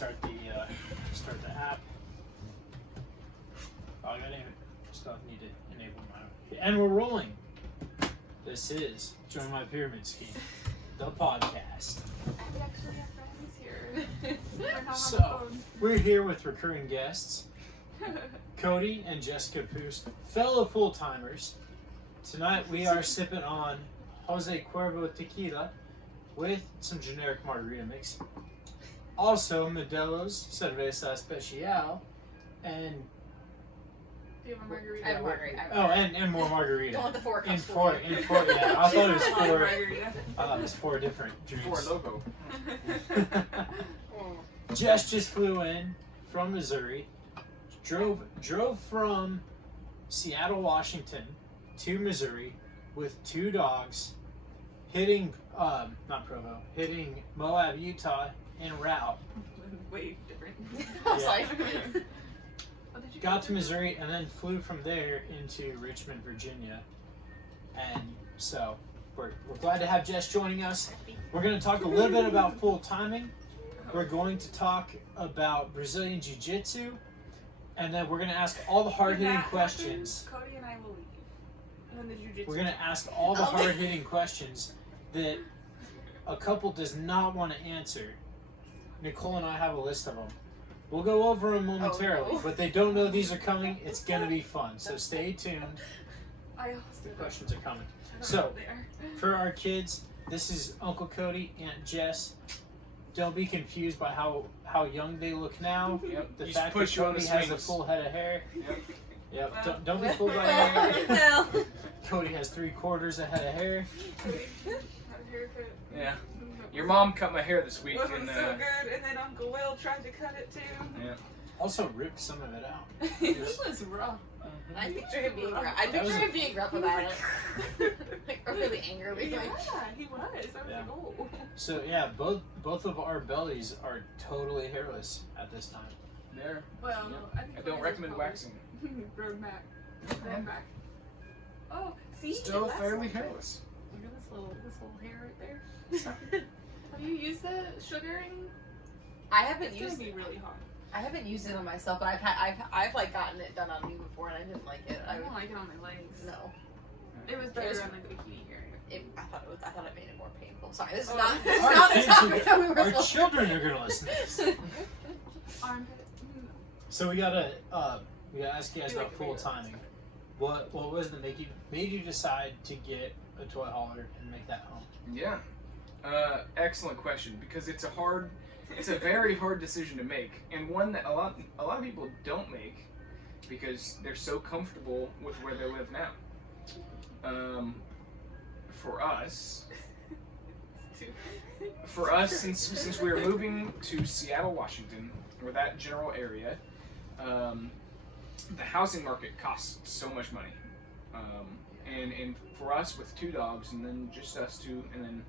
start the app. Oh, I gotta still need to enable my. And we're rolling. This is Join My Pyramid Scheme, the podcast. I actually have friends here. We're not So, on the phone. we're here with recurring guests, Cody and Jess Capoose, fellow full-timers. Tonight we are sipping on Jose Cuervo Tequila with some generic margarita mix. Also, Modelo's Cerveza Especial and... Do you have a margarita? I have a margarita. Oh, and more margarita. Don't let the four In cups four, yeah. I thought it was four different drinks. Four logo. Jess just flew in from Missouri, drove from Seattle, Washington to Missouri with 2 dogs, hitting Moab, Utah en route. Way different. I was Yeah. like, Got to Missouri and then flew from there into Richmond, Virginia. And so we're glad to have Jess joining us. We're going to talk a little bit about full timing. We're going to talk about Brazilian Jiu-Jitsu. And then we're going to ask all the hard-hitting questions. Cody and I will leave. When the jiu-jitsu. We're going to ask all the hard-hitting questions that a couple does not want to answer. Nicole and I have a list of them. We'll go over them momentarily, but they don't know these are coming. It's going to be fun, so stay tuned. I also The questions are coming. I don't know So, what they are. for our kids, this is Uncle Cody, Aunt Jess. Don't be confused by how young they look now. Yep. The You fact that push you on Cody the has a swings. full head of hair. Yep. Yep. Well. Don't be fooled by that. well, Cody has 3/4 a head of hair. Cody, have a haircut. Yeah. Your mom cut my hair this week, It wasn't and so good, and then Uncle Will tried to cut it too. yeah. Also ripped some of it out. It was rough. I picture him being rough. I That was picture him being rough about it. Like, really angrily. Yeah, Like, he was. I was Yeah. like, oh. So yeah, both of our bellies are totally hairless at this time. There. Well, Yeah. I think I don't recommend waxing. Grown back. Grown back. Oh, see? Still It lasts fairly longer. hairless. Look at this little hair right there. Have you used the sugaring? I haven't It's used gonna be really hot. I haven't used it on myself, but I've like gotten it done on me before, and I didn't like it. I don't like it on my legs. No. It was better on like the bikini area. I thought it made it more painful. Sorry, this is Oh. not this is Our not the kids topic that we were Our supposed to. children are gonna listen to this. Armpit. So we gotta ask you guys Do like about a full regular timing. What was it that made you decide to get a toy hauler and make that home? Yeah. Excellent question, because it's a very hard decision to make, and one that a lot of people don't make because they're so comfortable with where they live now. For us, since we are moving to Seattle, Washington, or that general area, the housing market costs so much money, and for us with 2 dogs, and then just us 2, and then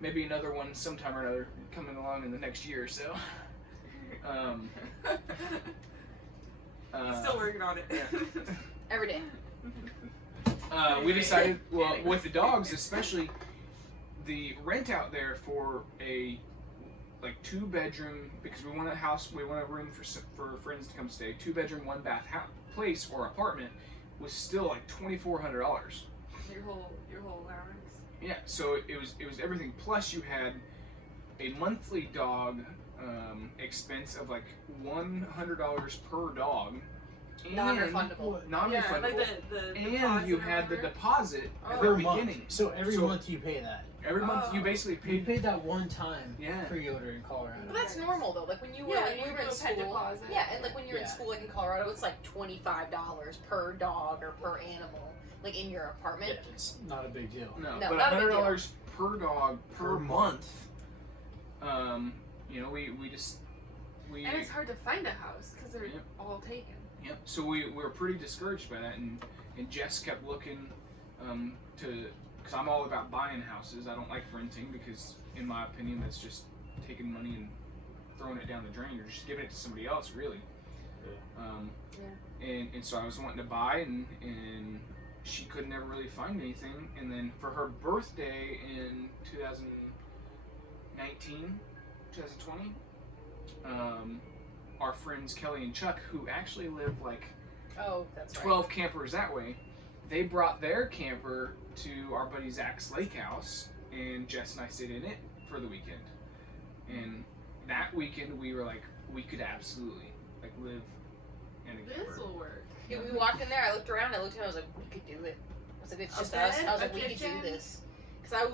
maybe another one sometime or another coming along in the next year or so. He's still working on it. Yeah. Every day. We decided, well, with the dogs especially, the rent out there for a 2-bedroom, because we want a room for friends to come stay, 2-bedroom, 1-bath place or apartment was still like $2,400. Your whole allowance. Yeah, so it was everything. Plus, you had a monthly dog expense of like $100 per dog. And Non-refundable. Non-refundable. Yeah, like the and you had the deposit at the Per beginning. month. So every month you pay that. Every month you basically You paid. paid that one time Yeah. pre-order in Colorado. But that's normal though. Like when you were Yeah, when you we were do in a pet school. deposit. Yeah, and like when you're in Yeah. school, like in Colorado, it's like $25 per dog or per animal, like in your apartment. Yeah, it's not a big deal. No, No, but not a big deal. $100 per dog per Per month. We And it's hard to find a house because they're Yep. all taken. Yep. So we were pretty discouraged by that, and Jess kept looking because I'm all about buying houses. I don't like renting because, in my opinion, that's just taking money and throwing it down the drain, or just giving it to somebody else, really. And so I was wanting to buy, and she could never really find anything. And then for her birthday in 2020, our friends Kelly and Chuck, who actually live like Oh, that's 12 campers that way, they brought their camper to our buddy Zach's lake house, and Jess and I stayed in it for the weekend. And that weekend we were like, we could absolutely like live in a camper. This will work. Yeah, we walked in there. I looked around. I looked at him. I was like, we could do it. I was like, it's just us. I was like, we could do this. Because I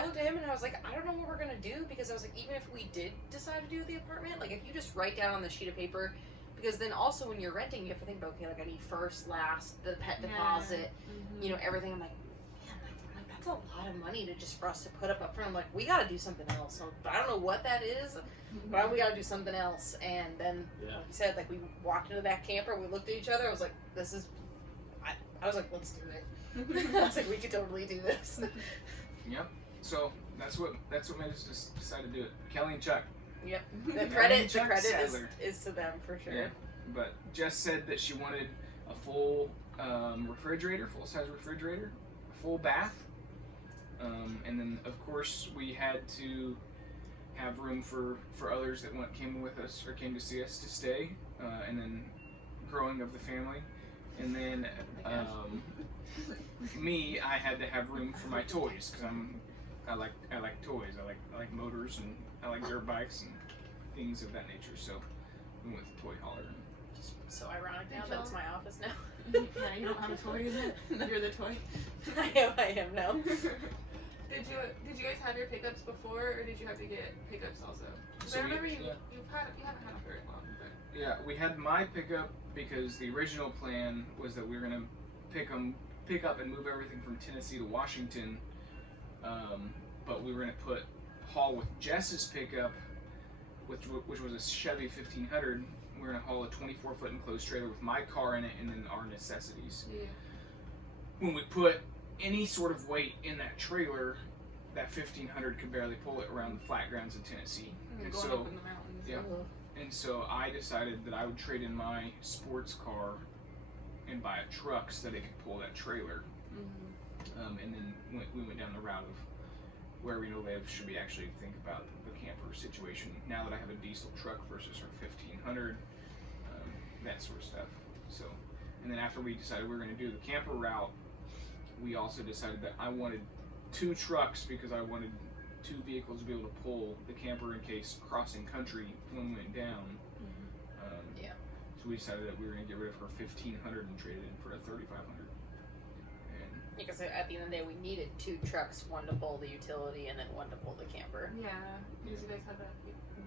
looked at him and I was like, I don't know what we're gonna do, because I was like, even if we did decide to do the apartment, like if you just write down on the sheet of paper, because then also when you're renting, you have to think about, okay, like I need first, last, the pet deposit, you know, everything. I'm like, man, like that's a lot of money to just for us to put up front. I'm like, we gotta do something else. So I don't know what that is, but we gotta do something else. And then, like you said, like we walked into that camper, we looked at each other. I was like, this is. I was like, let's do it. I was like, we could totally do this. Yep. So that's what made us just decide to do it. Kelly and Chuck. Yep. The credit Sadler. is to them for sure. Yeah. But Jess said that she wanted a full refrigerator, full-size refrigerator, a full bath, and then of course we had to have room for others that came with us or came to see us to stay, and then growing of the family, and then me, I had to have room for my toys because I like toys. I like motors, and I like dirt bikes and things of that nature. So we went to Toy Hauler. Just so ironic now that it's my office now. Yeah, you don't have a toy, is it? You're the toy. I am now. Did you guys have your pickups before, or did you have to get pickups also? Because So I remember you haven't had them very long. But... Yeah, we had my pickup because the original plan was that we were gonna pick up and move everything from Tennessee to Washington, but we were gonna haul with Jess's pickup, which was a Chevy 1500. We were gonna haul a 24-foot enclosed trailer with my car in it, and then our necessities. Yeah. When we put any sort of weight in that trailer, that 1500 could barely pull it around the flat grounds in Tennessee. And Going so, up in the mountains. yeah. And so I decided that I would trade in my sports car and buy a truck so that it could pull that trailer. And then we went down the route of where we live. Should we actually think about the camper situation now that I have a diesel truck versus our 1500, that sort of stuff. So, and then after we decided we were going to do the camper route, we also decided that I wanted 2 trucks because I wanted 2 vehicles to be able to pull the camper in case crossing country when we went down. Yeah. So we decided that we were going to get rid of her 1500 and trade it in for a 3500. Because at the end of the day, we needed 2 trucks, one to pull the utility and then one to pull the camper. Yeah, because you guys have that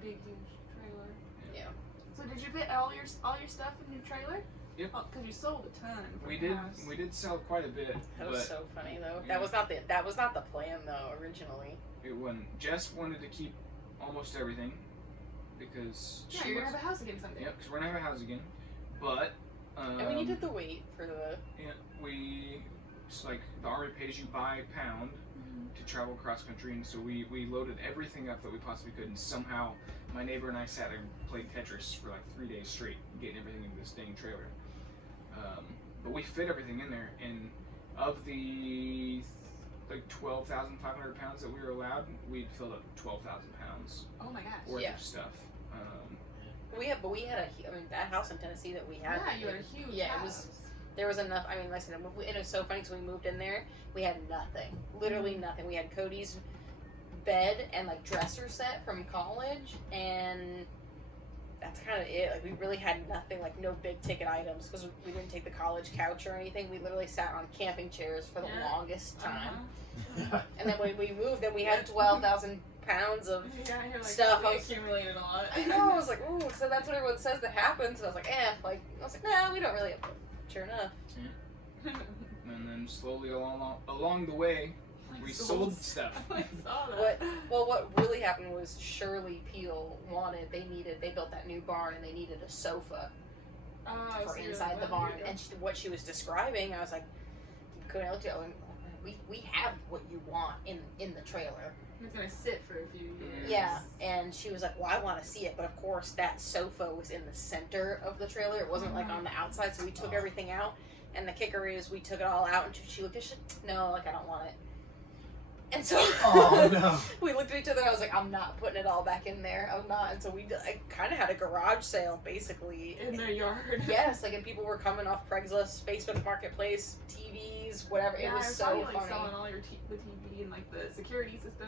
big, huge trailer. Yeah. So did you fit all your stuff in your trailer? Yep. Because you sold a ton. from We the did. house. We did sell quite a bit. That but was so funny though. Yeah. That was not the plan though originally. It wasn't. Jess wanted to keep almost everything because Yeah, you're gonna have a house again someday. Yep, because we're gonna have a house again. But And we needed the weight for the. Yeah, it's like the Army pays you by pound to travel cross country, and so we loaded everything up that we possibly could, and somehow my neighbor and I sat there and played Tetris for like 3 days straight, getting everything into this dang trailer. But we fit everything in there, and of the like 12,500 pounds that we were allowed, we'd filled up 12,000 pounds Oh my gosh. worth Yeah. of stuff. We had that house in Tennessee that we had. Yeah, you had a huge Yeah, house. there was enough. I mean, like I said, it was so funny because we moved in there, we had nothing, literally nothing. We had Cody's bed and like dresser set from college, and that's kind of it. Like we really had nothing, like no big ticket items because we didn't take the college couch or anything. We literally sat on camping chairs for the longest time. And then when we moved, then we had 12,000 pounds of You're like, stuff. We accumulated a lot. I know. I was like, ooh. So that's what everyone says that happens. And I was like, nah, we don't really. Sure enough. And then slowly along the way, we sold stuff. I saw that. What really happened was Shirley Peel they built that new barn and they needed a sofa for inside the barn. And what she was describing, I was like, I looked at her, we have what you want in the trailer. It's gonna sit for a few years. Yeah, and she was like, well, I want to see it, but of course that sofa was in the center of the trailer. It wasn't like on the outside, so we took everything out. And the kicker is we took it all out, and she looked at it, no, like I don't want it. And so Oh no. we looked at each other and I was like, I'm not putting it all back in there. I'm not. And so I kind of had a garage sale, basically. In their yard. Yes, like, and people were coming off Craigslist, Facebook Marketplace, TVs, whatever. Yeah, it was I so saw you, like, funny. selling all your the TV and like the security system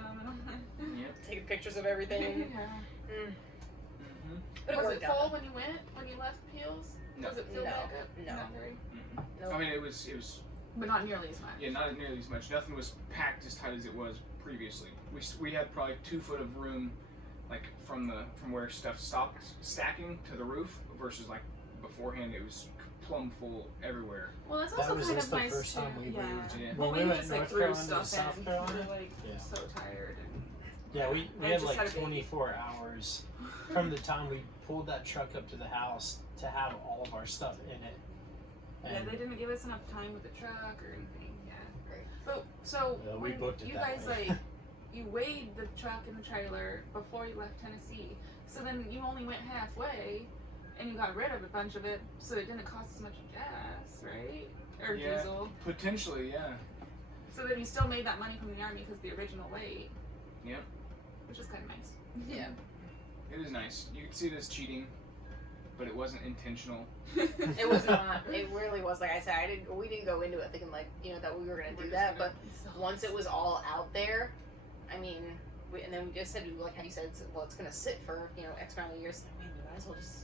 and Yep. Taking pictures of everything. yeah. Mm. Mm-hmm. But it Was worked it out. full when you left Peels? No. Was it filled No. back up? No. Not very. Nope. I mean, it was, But not nearly as much. yeah, not nearly as much. Nothing was packed as tight as it was previously. We had probably 2 foot of room, like from where stuff stopped stacking to the roof, versus like beforehand it was plumb full everywhere. Well, that's That also was kind just of the nice first too. time we yeah. moved. Yeah. When we we went just like North threw Carolina to stuff South in. Carolina. We were like Yeah. so tired. Yeah, we I had just like had a baby. 24 hours from the time we pulled that truck up to the house to have all of our stuff in it. Yeah, And they didn't give us enough time with the truck or anything. Yeah. Right. But so Yeah, we when booked it you that guys way. like you weighed the truck and the trailer before you left Tennessee, so then you only went halfway, and you got rid of a bunch of it, so it didn't cost as much gas, right? Or Yeah. diesel. Potentially, yeah. So then you still made that money from the army because the original weight. Yep. Which is kind of nice. Yeah. It was nice. You could see it as cheating, but it wasn't intentional. It was not. It really was. Like I said, we didn't go into it thinking like, that we were gonna do that. But once it was all out there, I mean, and then we just said, like how you said, it's gonna sit for X amount of years. I mean, we might as well just.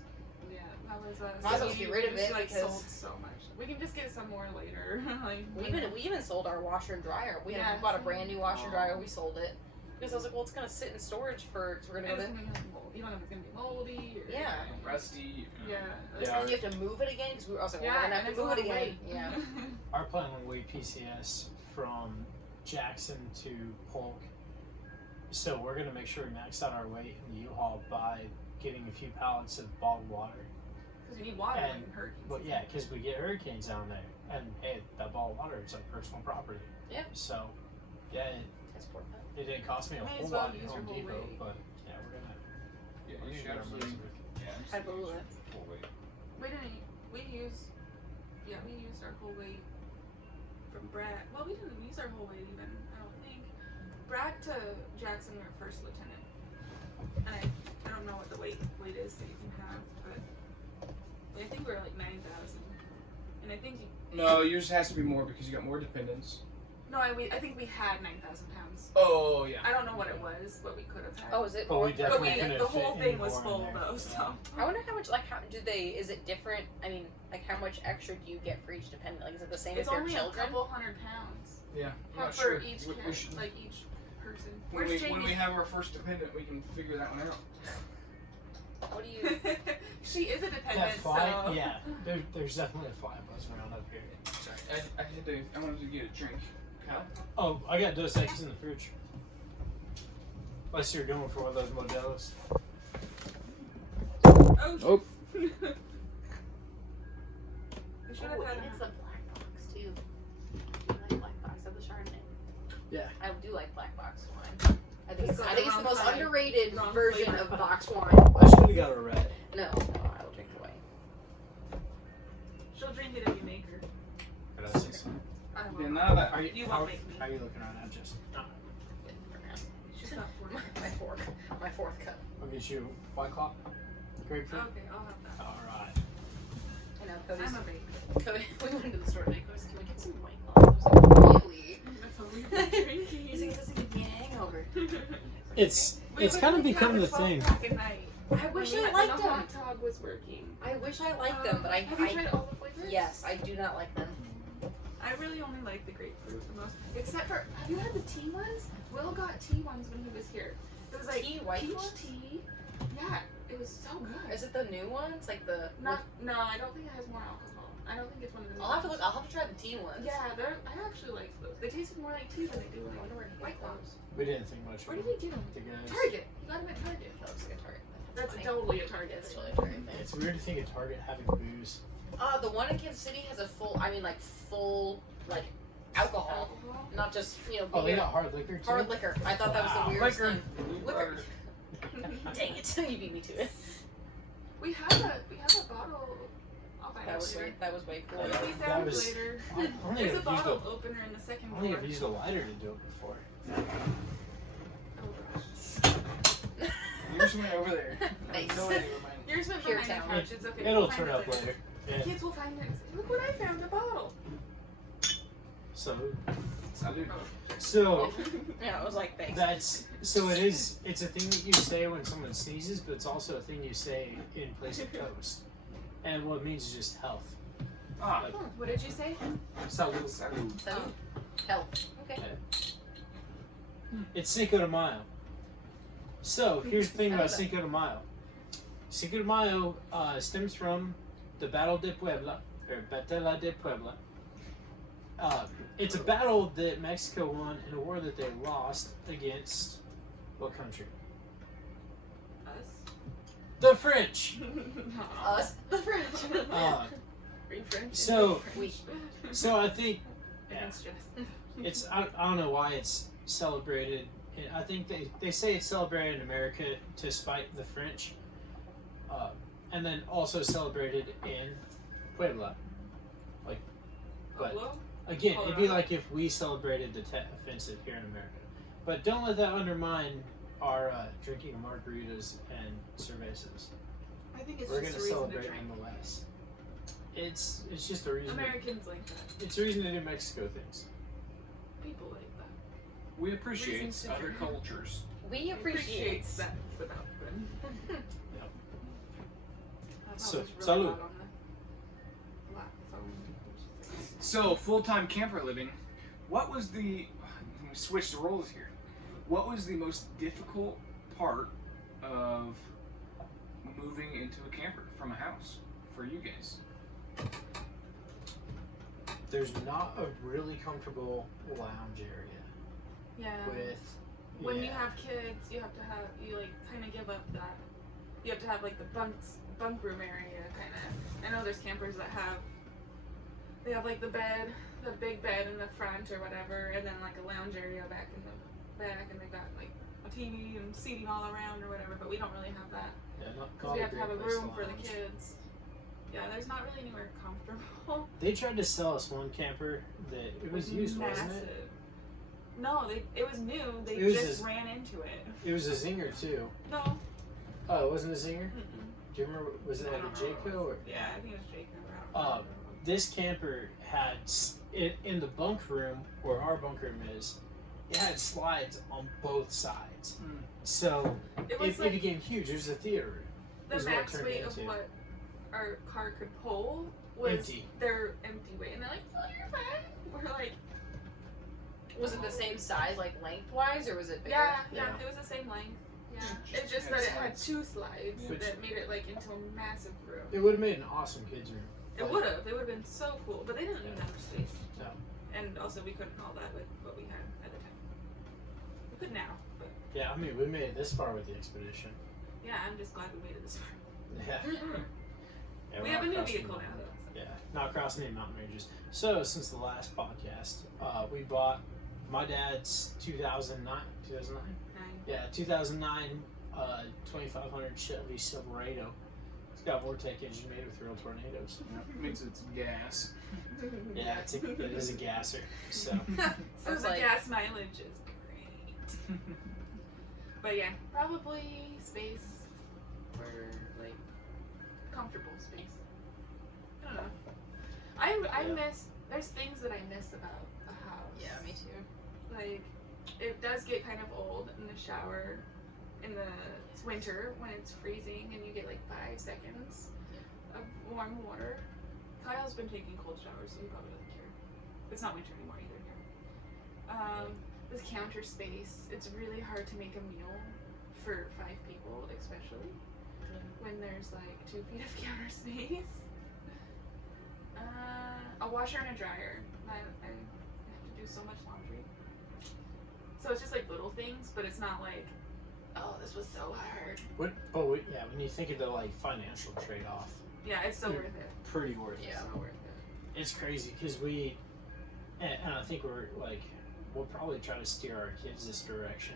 Yeah, that was Might as well get rid of it like, because- sold so much. We can just get some more later. Like We even sold our washer and dryer. We Yeah, bought a same. brand new washer and dryer. We sold it because I was like, well, it's gonna sit in storage for. So we're gonna And go it's to. gonna be mold. You don't know if it's gonna be moldy. Or, Yeah. Rusty. Yeah. Yeah. And you have to move it again because I was like, well, Yeah, we're gonna and have it's to a move it lot of again. weight. Yeah. our plan when we PCS from Jackson to Polk. So we're gonna make sure we max out our weight in the U-Haul by getting a few pallets of bottled water. Because you need water And- when hurricanes. But yeah, because we get hurricanes down there, and hey, that bottled water is like personal property. Yeah. So, yeah, That's poor fun. it didn't cost me a May whole as well lot at use Home your whole Depot, weight. but yeah, we're gonna. Yeah, we're you should gonna get our absolutely. most of it. Yeah, I believe it. full weight. We didn't. We used our whole weight from Bragg. Well, we didn't use our whole weight even. I don't think. Bragg to Jackson, we were first lieutenant, and I don't know what the weight is that you can have, but I think we were like 9,000, and I think No, yours has to be more because you got more dependents. I think we had 9,000 pounds. Oh yeah. I don't know what it was, what we could have had. Oh, is it? But we more? definitely But couldn't the whole fit thing any was more in full there. though, Yeah. so. I wonder how much. Like, how do they? Is it different? I mean, like, how much extra do you get for each dependent? Like, is it the same It's as their only children? a couple $100. Yeah. I'm not For sure. each We kid, should, like each person. when Where's we Jamie? have our first dependent, we can figure that one out. What do you? She is a That dependent, fly, so. yeah, there's definitely a fly buzz around up here. Sorry, I wanted to get a drink. Cal? Oh, I got Dos Equis in the fridge. Unless you're going for one of those Modelos. Oh. Oh. We should have Oh, had and it's a black box too. I like black box of the Chardonnay. Yeah. I do like black box wine. I think It's it's got the the wrong most kind. underrated Wrong version flavor. of box wine. I should have got a red. No, I will drink the white. She'll drink it if you make her. Gracias. I don't Yeah, know. none of that. Are you, You how, won't make me. how are you looking right now, Jess? She's got 4. My fork. My fourth cup. I'll get you White Claw. Grapefruit. Okay, I'll have that. Alright. I know, Cody's. I'm a babe. Cody, we went to the store today. Cody's, can we get some White Claws? I was like, really? That's what we've been drinking. He's like, it doesn't give me a hangover. It's kind of become the thing. I wish I liked The them. hot dog was working. I wish I liked them, but I. Have you tried all the flavors? Yes, I do not like them. I really only like the grapefruit the most. Except for, have you had the tea ones? Will got tea ones when he was here. It was like Tea, white peach ones? tea. Yeah, it was so good. Is it the new ones? Like the. No, I don't think it has more alcohol. I don't think it's one of those. I'll have to look. I'll have to try the tea ones. Yeah, I actually like those. They tasted more like tea than they do I like wonder where he White got Claws. those. We didn't think much Where of did he get them? the guys. Target. He got them at Target. That looks like a Target. That's funny. totally a Target. It's totally a Target thing. It's weird to think of Target having booze. The one in Kansas City has a full. I mean, like full, like alcohol, not just Oh, they beer. got hard liquor too? Hard liquor. I thought that was Wow. the weirdest Liquor. thing. Liquor. Dang it! You beat me to it. We have a bottle. I'll find That it was later. way. That was way It'll cool. be That found was- later. I don't think There's a I've used bottle opener in the second I think drawer. I've used a lighter to do it before. Oh gosh. Yours went over there. Nice. No idea where mine. Yours went Pure behind the town. couch. It's okay. It'll We'll find turn it up there. later. Yeah. Kids will find it and say, look what I found, a bottle. So, Salud. so Yeah, I was like, thanks. that's so it is. It's a thing that you say when someone sneezes, but it's also a thing you say in place of toast. And what it means is just health. Ah, What did you say? Salud. salud. So, health. Okay. It's Cinco de Mayo. So here's the thing about Cinco de Mayo. Cinco de Mayo stems from the Battle de Puebla, or Batalla de Puebla. It's a battle that Mexico won in a war that they lost against what country? Us. The French. Us, the French. Uh, Are you French? so- We. so I think Against Jess. it's I don't know why it's celebrated. I think they say it's celebrated in America to spite the French, and then also celebrated in Puebla. But Hello? again, it'd be like if we celebrated the Tet Offensive here in America. But don't let that undermine our drinking margaritas and cervezas. I think it's We're just gonna a reason to celebrate drink. nonetheless. It's just a reason. Americans like that. It's a reason to do Mexico things. People like that. We appreciate Reasons to other drink. cultures. We appreciate that about them. So, salud. So, full-time camper living. What was the... We switched the roles here. What was the most difficult part of moving into a camper from a house for you guys? There's not a really comfortable lounge area Yeah. with. When you yeah. have kids, you have to have kind of give up that. You have to have like the bunk room area kind of. I know there's campers that have. They have like the big bed in the front or whatever, and then like a lounge area back in the back, and they got like a TV and seating all around or whatever. But we don't really have that Yeah, not because we have to have a great place room for the lounge. kids. Yeah, there's not really anywhere comfortable. They tried to sell us one camper that it was used, wasn't it? No, it was new. They It was just a- ran into it. It was a Zinger too. No. Oh, it wasn't a Zinger? Mm-mm. Do you remember? Was it I at don't a know. Jayco or? Yeah, I think it was Jacob. This camper had in the bunk room where our bunk room is. It had slides on both sides, Hmm. so It was it like became huge. It was a theater. the is what it max turned weight of into. what our car could hold was Empty. their empty weight, and they're like, "Oh, you're fine." We're like, Was it the same size, like lengthwise, or was it bigger? "Yeah, Yeah. it was the same length." Yeah, Just it's just had that it had slides. 2 slides Which- that made it like into a massive room. It would have made an awesome kids room. It would have. It would have been so cool, but they didn't need that much space. No. And also, we couldn't all that with what we had at the time. We could now, but Yeah, I mean, we made it this far with the expedition. yeah, I'm just glad we made it this far. Yeah. Yeah, We we're have a not new crossing vehicle the- now, though. Yeah, not crossing any mountain ranges. So, since the last podcast, we bought my dad's 2009. 2009? 9. Yeah, 2009 2500 Chevy Silverado. It's got a Vortec engine made with real tornadoes. It means it's gas. Yeah, it is a gasser. So, So was the like- gas mileage is great. But yeah, probably space for like comfortable space. I don't know. I Yeah. miss. There's things that I miss about a house. Yeah, me too. Like it does get kind of old in the shower in the winter when it's freezing and you get like 5 seconds of warm water. Kyle's been taking cold showers, so he probably doesn't care. It's not winter anymore either here. This counter space, it's really hard to make a meal for 5 people, especially when there's like 2 feet of counter space. A washer and a dryer. I have to do so much laundry. So it's just like little things, but it's not like, oh, this was so hard. yeah, when you think of the like financial trade-off, Yeah, it's so Hmm. worth it. pretty worth it. Yeah. So worth it. It's crazy because and I think we'll probably try to steer our kids this direction,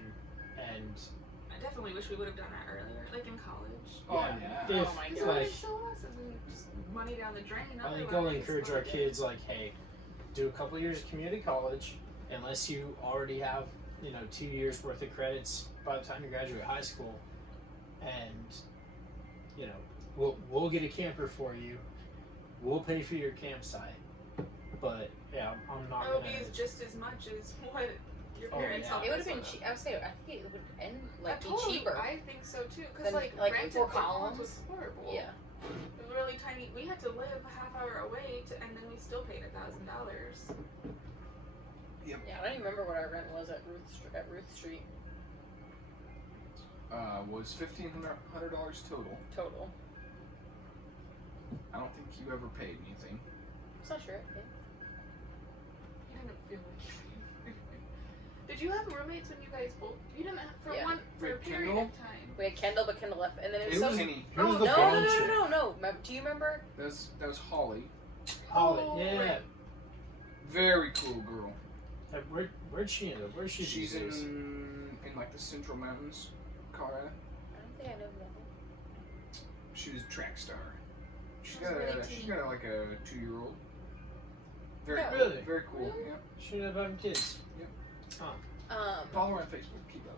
and I definitely wish we would have done that earlier, like in college. Oh, Yeah. yeah. If, Oh my It's gosh. like, so awesome. Just money down the drain. I think I'll otherwise. encourage our kids, like, hey, do a couple years of community college, unless you already have 2 years worth of credits by the time you graduate high school, and we'll get a camper for you. We'll pay for your campsite, but yeah, I'm not It'll gonna. be just as much as what your Oh, parents yeah. helped It would us have been with. cheap. I would say I think it would end like be Totally, cheaper. I think so too, because Than, like like, rented 4 the house columns. was horrible. Yeah. It was really tiny. We had to live a half hour away, and then we still paid $1,000. Yeah, I don't even remember what our rent was at Ruth Street Was $1,500 total. total. I don't think you ever paid anything. It's not sure. Yeah. You didn't feel like you. Did you have roommates when you guys both? You didn't have for Yeah. a With period Kendall? of time. We had Kendall, but Kendall left, and then it was It so. was Kenny. Who was Oh, the No, blonde no, chick? no. Do you remember? That was Holly. Holly, Oh, yeah. right. Very cool girl. Where'd she end up? Where's she? She's these days? in like the Central Mountains, Colorado. I don't think I know that. She was a track star. She's That's got really she's teen. got like a 2-year-old. Very Yeah. cool. Really? Very cool. Really? Yeah. She ended up having kids. Follow her on Facebook. Keep up.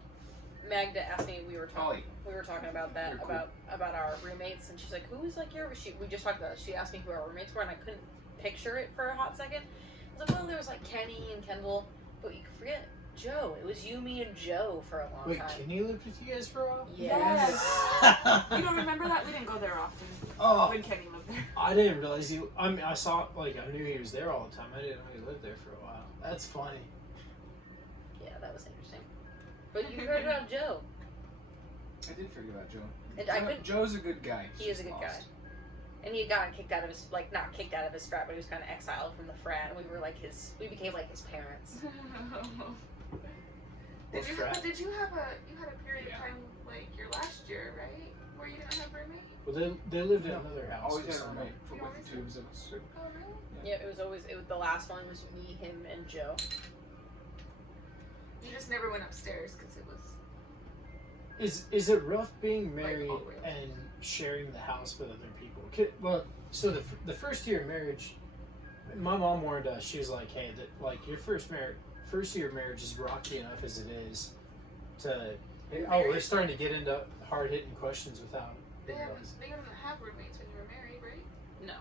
Magda asked me. We were Holly. talking about that Very cool. about our roommates, and she's like, "Who is like your?" We just talked about it. She asked me who our roommates were, and I couldn't picture it for a hot second. I was like, "Well, there was like Kenny and Kendall, but you could forget Joe. It was you, me, and Joe for a long Wait, time." Kenny lived with you guys for a while? Yes. You don't remember that? We didn't go there often Oh, when Kenny lived there. I didn't realize he. I mean, I saw I knew he was there all the time. I didn't know he lived there for a while. That's funny. Yeah, that was interesting. But you heard about Joe. I did figure that, Joe. And I couldn't- Joe's a good guy. He is a good Just guy. lost. And he had gotten kicked out of his, like, not kicked out of his frat, but he was kind of exiled from the frat, and we were like we became like his parents. Did you frat? have a period Yeah. of time like your last year, right? Where you didn't have roommate? Well, they lived in another house. Always with had a someone. roommate for You with always the two of us. Oh really? Yeah, the last one was me, him, and Joe. You just never went upstairs because it was. Is it rough being married all the way up. and sharing the house with other people? Well, so the first year of marriage, my mom warned us. She was like, "Hey, your first year of marriage is rocky enough as it is to." Oh, we're starting to get into hard hitting questions without. They didn't have roommates when you were married, right? No.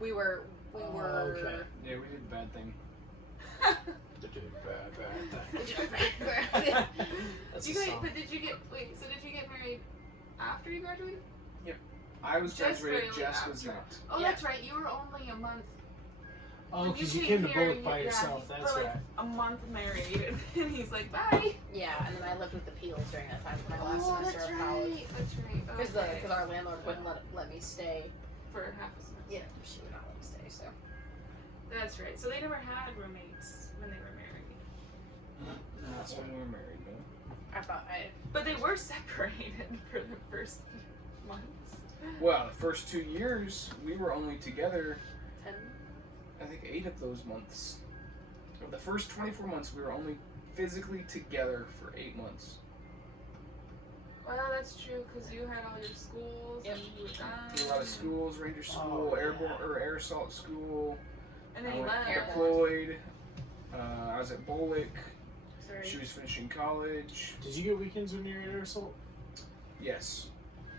We were. Okay. Yeah, we did a bad thing. That's You a guys, song. but did you get married after you graduated? I was Just graduated. really Jess was after. not. Oh, Yeah. that's right. You were only a month. Oh, because you You came to came here, Bullock by yeah, yourself. for That's like right. a month married, and he's like, bye. Yeah, and then I lived with the Peels during that time for my last Oh, semester that's of college. right. That's right. Because Okay. our landlord wouldn't let me stay. For half a semester. Yeah, she would not let me stay. So That's right. So they never had roommates when they were married. That's when we were married, though. I thought But they were separated for the first few months. Well, the first 2 years, we were only together, 10. I think 8 of those months. The first 24 months, we were only physically together for 8 months. Well, that's true because you had all your schools Yep. and you were done. Did a lot of schools, Ranger School, Oh, Airborne yeah. or Air Assault School. And then I you went left. Airborne. deployed. I was at Bullock. Sorry. She was finishing college. Did you get weekends when you were at Air Assault? Yes.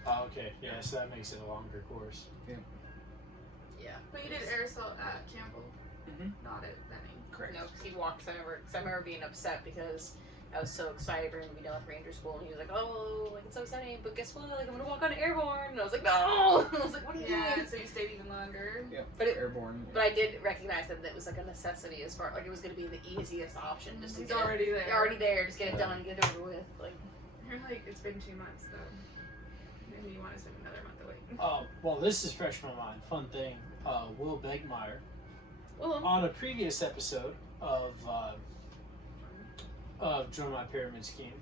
Oh, okay. Yeah, so that makes it a longer course. Yeah. But you did air assault at Campbell, Mhm. not at Benning. Correct. No, because he walked. Cause I remember being upset because I was so excited for him to be done with Ranger School, and he was like, "Oh, like it's so exciting, but guess what? Like I'm gonna walk on Airborne." And I was like, "No!" I was like, "What are you Yeah, doing?" so you stayed even longer. Yeah. But it- Airborne. But I did recognize that it was like a necessity as far like it was gonna be the easiest option just to He's get already there. You're already there. Just get it done, get it over with. Like You're like, it's been 2 months though. Maybe you want to spend another month away. Well, this is fresh in my mind. Fun thing. Will Begmeyer, well, on a previous episode of Join My Pyramid Scheme,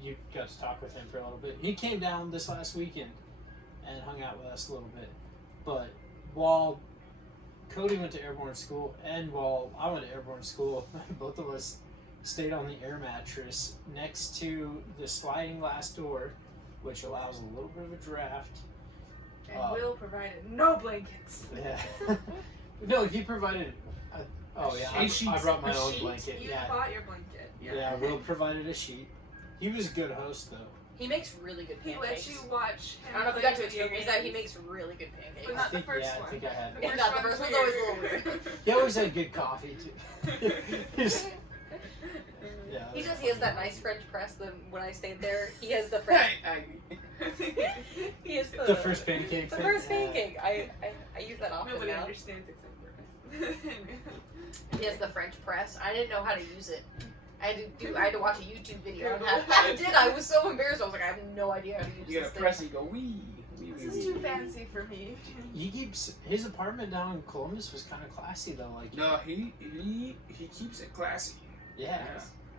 you got to talk with him for a little bit. He came down this last weekend and hung out with us a little bit. But while Cody went to Airborne School and while I went to Airborne School, both of us stayed on the air mattress next to the sliding glass door, which allows a little bit of a draft. And Will provided no blankets. Yeah. No, he provided. Oh yeah, A sheet. I brought my A own sheet? blanket. You Yeah, bought your blanket. Yeah, Will provided a sheet. He was a good host, though. He makes really good He pancakes. lets you watch him. I don't know if you play got to video experience that. He games. makes really good pancakes. But not the first I one. think I had. The Yeah, first the one's first one's always a little weird. He always had good coffee too. He's- yeah. He has that nice French press. When I stayed there, he has the French. He has The first pancake. The thing, first yeah. pancake. I use that often Nobody now. understands except for us. He has the French press. I didn't know how to use it. I had to watch a YouTube video on how I did. I was so embarrassed. I was like, I have no idea how to use You this gotta thing. press and you go wee. This is too fancy for me. He keeps his apartment down in Columbus was kind of classy though. Like No, he keeps it classy. yeah.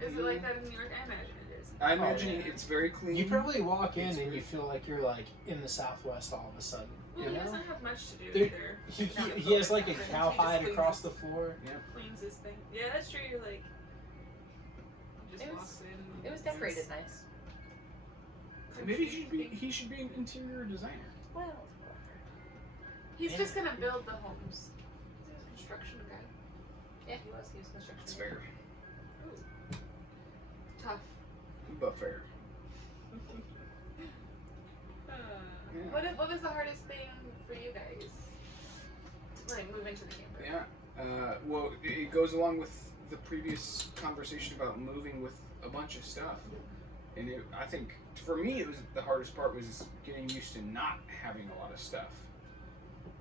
Is it like that in New York? I imagine it is. I imagine yeah. it's very clean. You probably walk in It's and very- you feel like you're like in the Southwest all of a sudden. Well, You he know? doesn't have much to do There- either. He has like a He just cowhide cleans across his- the floor. Cleans his thing. Yeah, that's true. You're like. Just It was- walks in. It was decorated nice. Maybe he should be an interior designer. Well, He's Yeah. just gonna build the homes. He's a construction guy. yeah, he was construction. It's fair, Tough. but fair. Yeah. What was the hardest thing for you guys? To, like, move into the camper. Yeah. Well, it goes along with the previous conversation about moving with a bunch of stuff, and I think for me it was the hardest part was getting used to not having a lot of stuff.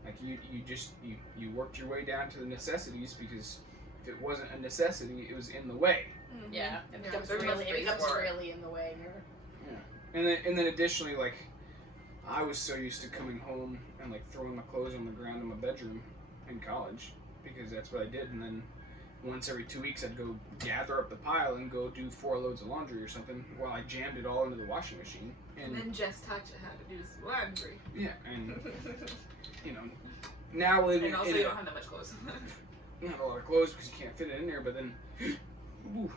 Like you worked your way down to the necessities because if it wasn't a necessity, it was in the way. Mm-hmm. Yeah, it becomes there's no really, space for it. in the way. And then additionally, like I was so used to coming home and like throwing my clothes on the ground in my bedroom in college because that's what I did, and then once every 2 weeks I'd go gather up the pile and go do 4 loads of laundry or something while I jammed it all into the washing machine. And then Jess taught you how to do his laundry. Yeah, and you know, now living And also in you don't have that much clothes. not a lot of clothes because you can't fit it in there, but then ooh,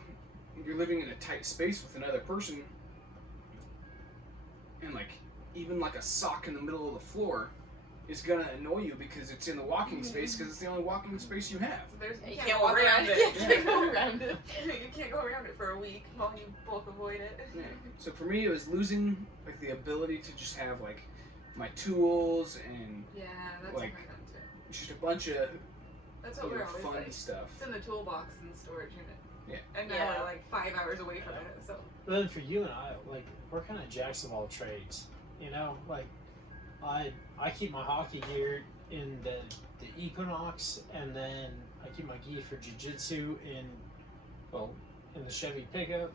you're living in a tight space with another person, and like even like a sock in the middle of the floor is gonna annoy you because it's in the walking space because it's the only walking space you have. You You can't go around it. You can't go around it. You can't go around it for a week while you both avoid it. Yeah. So for me, it was losing like the ability to just have like my tools and Yeah, that's Like, my one too. just a bunch of That's what we're always fun like. stuff. It's in the toolbox in the storage unit. Yeah. And now Yeah. we're like 5 hours away from it, so. But then for you and I, like we're kind of jacks of all trades. You know, like I keep my hockey gear in the Equinox, and then I keep my gear for jiu-jitsu in the Chevy pickup,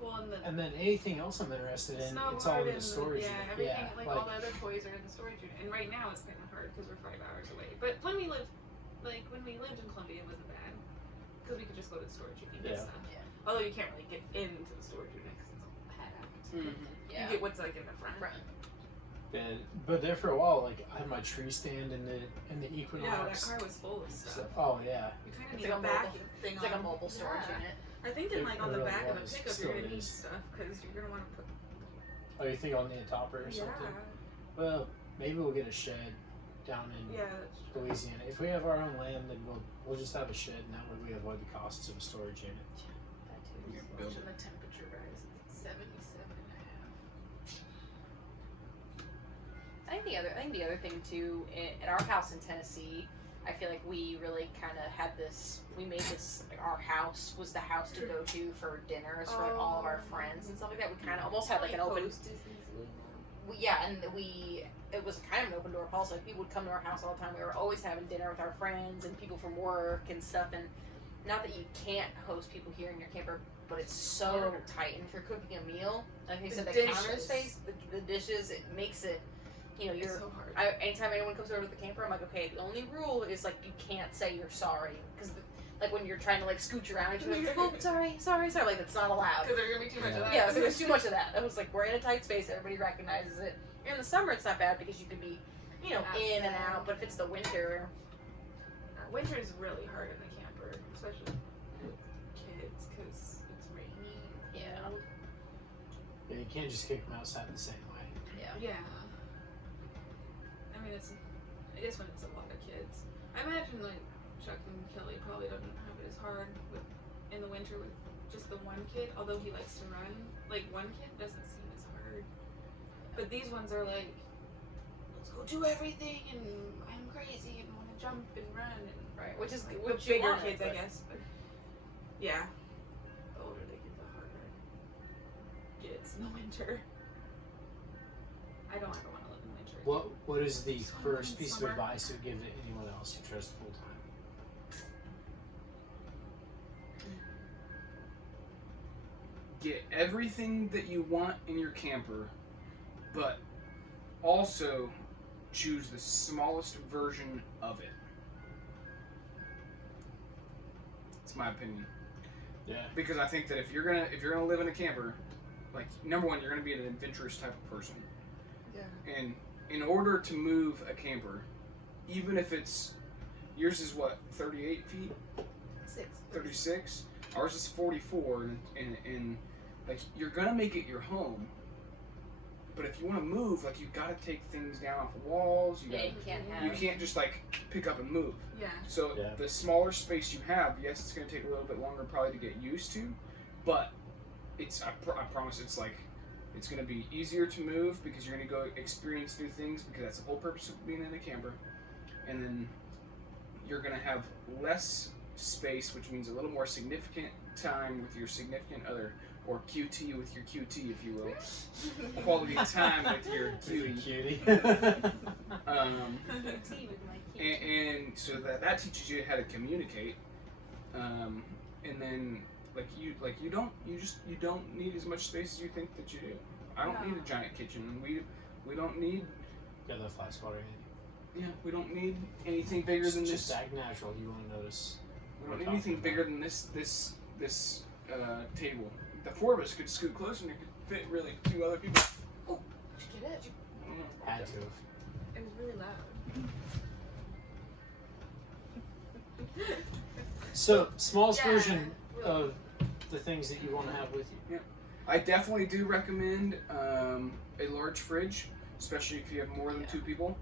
Well, and then anything else I'm interested in, it's all in the storage Yeah, unit. everything, Yeah, like all the other toys are in the storage unit. And right now it's kind of hard because we're 5 hours away. But when we lived in Columbia, it wasn't bad because we could just go to the storage unit and get Yeah. stuff. Yeah. Although you can't really get into the storage unit because it's all packed. Yeah. You get what's like in the front. but there for a while, like I had my tree stand in the Yeah, that Equinox. car was full of So, stuff. oh yeah, You kind of It's need like a a back mobile- thing It's like a on. mobile storage Yeah. unit. I think in It like on the really back of the was. pickup Still you're gonna need is. stuff because you're gonna want to put. oh you think on the topper or Yeah. something? Well, maybe we'll get a shed down in Yeah, that's true. Louisiana. If we have our own land, then we'll just have a shed, and that way we avoid the costs of a storage unit. That too. You can build Watching the temperature rise. It's 77.5. I think the other thing too, at our house in Tennessee, I feel like we really kind of had this. We made this like our house was the house to go to for dinners for all of our friends and stuff like that. We kind of almost had like an open. It was kind of an open door policy. Like people would come to our house all the time. We were always having dinner with our friends and people from work and stuff. And not that you can't host people here in your camper, but it's so tight. And if you're cooking a meal, like I said, the counter dishes. space, the dishes, it makes it. You know, It's you're. so hard. Anytime anyone comes over to the camper, I'm like, okay, the only rule is like you can't say you're sorry because like when you're trying to like scooch around each other, it's like, oh, sorry, like that's not allowed. Because there's gonna be too much of that. Yeah, so there's too much of that. I was like, we're in a tight space, everybody recognizes it. In the summer, it's not bad because you can be, you know, in and out. But if it's the winter, Winter is really hard in the camper, especially with kids, because it's rainy. Yeah. cold. Yeah, you can't just kick them outside the same way. Yeah. I mean, I guess when it's a lot of kids. I imagine, like, Chuck and Kelly probably don't have it as hard in the winter with just the one kid, although he likes to run, like one kid doesn't seem as hard. But these ones are like, let's go do everything, and I'm crazy and want to jump and run, and Right, which is like, which the bigger you want, kids, I but- guess. But yeah, the older they get, the harder it gets in the winter. I don't ever want to live in winter. What is the Summer first and piece of summer. advice you would give to anyone else who tries full time? Get everything that you want in your camper, but also choose the smallest version of it. It's my opinion. Yeah. Because I think that if you're gonna live in a camper, like number one, you're gonna be an adventurous type of person. Yeah. And in order to move a camper, even if it's yours is what, 38 feet, 36. Ours is 44, and like you're gonna make it your home. But if you want to move, like you gotta take things down off the walls. Yeah, you can't have. You can't just like pick up and move. Yeah. So Yeah. the smaller space you have, yes, it's gonna take a little bit longer probably to get used to, but it's I promise it's like it's gonna be easier to move because you're gonna go experience new things because that's the whole purpose of being in a camper, and then you're gonna have less space, which means a little more significant time with your significant other, or QT with your QT, if you will. Quality time with your cutie. Cutie. And so that teaches you how to communicate. And then you don't need as much space as you think that you do. I don't need a giant kitchen. We don't need Got the fly spotter. we don't need anything bigger than Just this. act natural. You want to notice. We don't need anything bigger than this table. The four of us could scoot closer and it could fit really two other people. Oh, did you get it? I don't know. Had to have. It was really loud. So, smallest Yeah. version of the things that you want to have with you. I definitely do recommend a large fridge, especially if you have more than two people,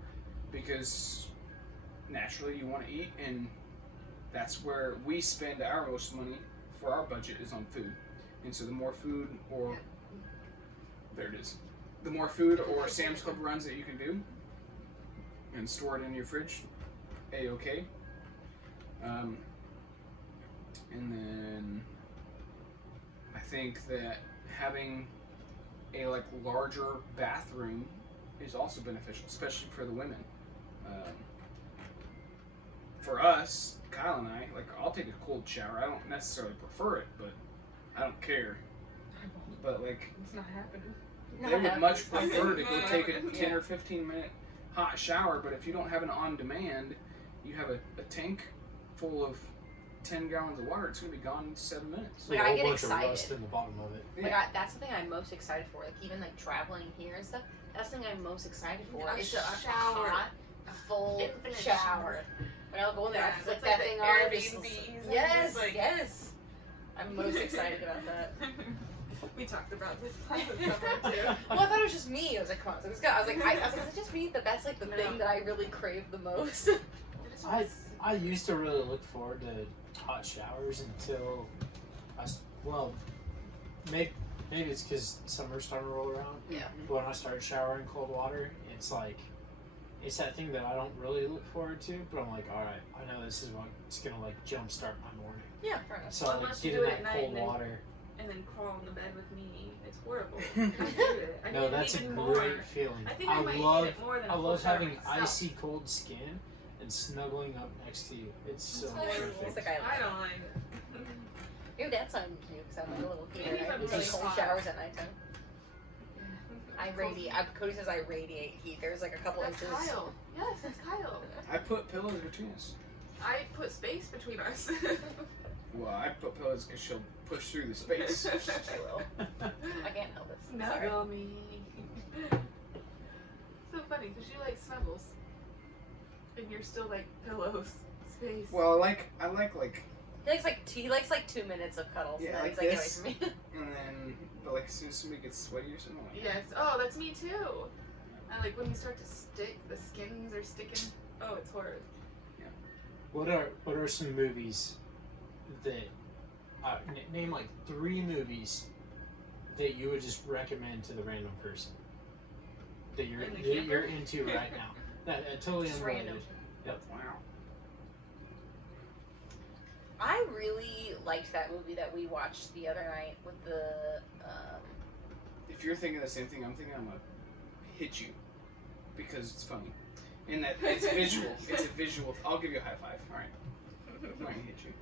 because naturally you want to eat, and that's where we spend our most money for our budget is on food. And so the more food or there it is, the more food or Sam's Club runs that you can do and store it in your fridge, a-okay. And then I think that having a larger bathroom is also beneficial, especially for the women. For us, Kyle and I, I'll take a cold shower. I don't necessarily prefer it, but I don't care. But It's not happening. they would much prefer to go Not take a happening. 10 or 15 minute hot shower, but if you don't have an on demand, you have a tank full of 10 gallons of water, it's going to be gone in 7 minutes. Like, A I whole get bunch of excited. rust in the bottom of it. Like that's the thing I'm most excited for. Like even traveling here and stuff. That's the thing I'm most excited for. A Is shower. a hot, full Infinite shower. Like I'll go in there, I flick it's that like thing the on. Just, Airbnbs. yes, Like- yes. I'm most excited about that. We talked about this last summer too. Well, I thought it was just me. I was like, come on, so this guy. I was like, is it just me? That's like the No. thing that I really crave the most. I used to really look forward to hot showers until maybe it's because summer's starting to roll around. Yeah. But when I started showering cold water, it's that thing that I don't really look forward to, but I'm like, all right, I know this is what's gonna jumpstart my morning. Yeah, fair enough. So Well, I unless you get do in it that at night cold and then- water. And then crawl in the bed with me. It's horrible. I can't do it. I No, need it that's a even great more. feeling. I think I might love need it more than I a cold love shower having myself. icy cold skin and snuggling up next to you. It's so It's horrible. perfect. It's like I don't like it. Maybe that sounded cute because I'm like a little Maybe heater. if I I'm use really cold hot. showers at nighttime. I radiate. Cody says I radiate heat. There's like a couple That's inches. Kyle. Yes, that's Kyle. I put pillows between us. I put space between us. Well, I put pillows because she'll push through the space. I will. I can't help it. Sorry. Snuggle me. So funny because you like snuggles, and you're still like pillows, space. Well, I like He likes like 2 minutes of cuddles. Yeah, and then like he's like, this. get away from me. and then but as soon as somebody gets sweaty or something, I'm like, Yes. Oh, that's me too. I like when you start to stick. The skins are sticking. Oh, it's horrid. What are some movies that Name like 3 movies that you would just recommend to the random person that you're into right now. That totally Just unrelated. random. Yep. Wow. I really liked that movie that we watched the other night with the. If you're thinking the same thing I'm thinking, I'm gonna hit you because it's funny, and that it's visual. It's a visual. I'll give you a high five. All right. I'm not gonna hit you.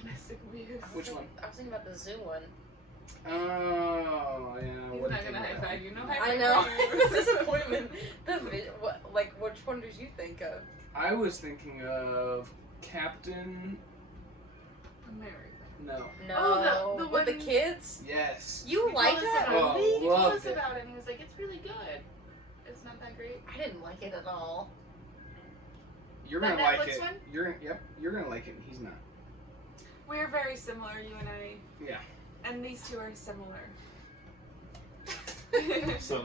Domestic abuse. Which one? I was thinking about the zoo one. Oh, yeah. He's not gonna high five you. No high I five. know. Disappointment. Which one did you think of? I was thinking of Captain. America. No. No. Oh, the with the one- kids. Yes. You He like told us that about movie? He told Loved us it. about it and he was like, it's really good. It's not that great. I didn't like it at all. You're That gonna like Netflix it. one? You're gonna like it, and he's not. We're very similar, you and I. Yeah. And these two are similar. So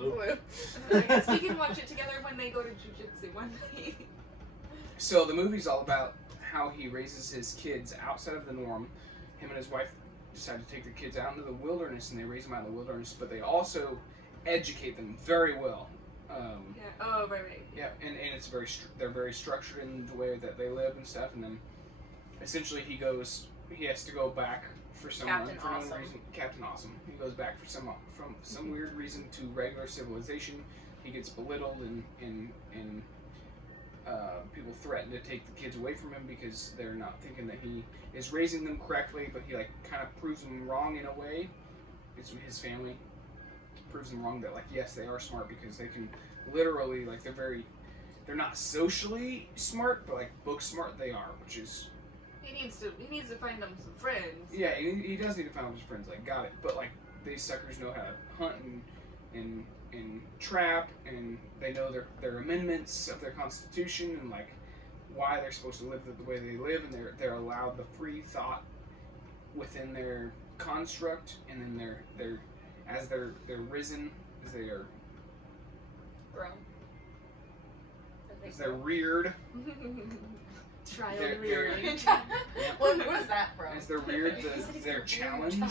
I guess we can watch it together when they go to jujitsu one day. So the movie's all about how he raises his kids outside of the norm. Him and his wife decide to take the kids out into the wilderness, and they raise them out in the wilderness. But they also educate them very well. Yeah. Oh, right. Yeah, and it's they're very structured in the way that they live and stuff. And then essentially he has to go back for someone Captain for no Awesome. reason. Captain Awesome. He goes back for some weird reason to regular civilization. He gets belittled and people threaten to take the kids away from him because they're not thinking that he is raising them correctly. But he like kind of proves them wrong in a way. It's his family proves them wrong that like yes they are smart because they can literally like they're not socially smart but like book smart they are, which is He needs to find them some friends. yeah he does need to find his friends, like got it, but like these suckers know how to hunt and trap, and they know their amendments of their constitution and like why they're supposed to live the way they live, and they're allowed the free thought within their construct, and then they're risen as they are Grown. as they're reared Trial They're- and rearing. what is that from? as they're reared they're challenged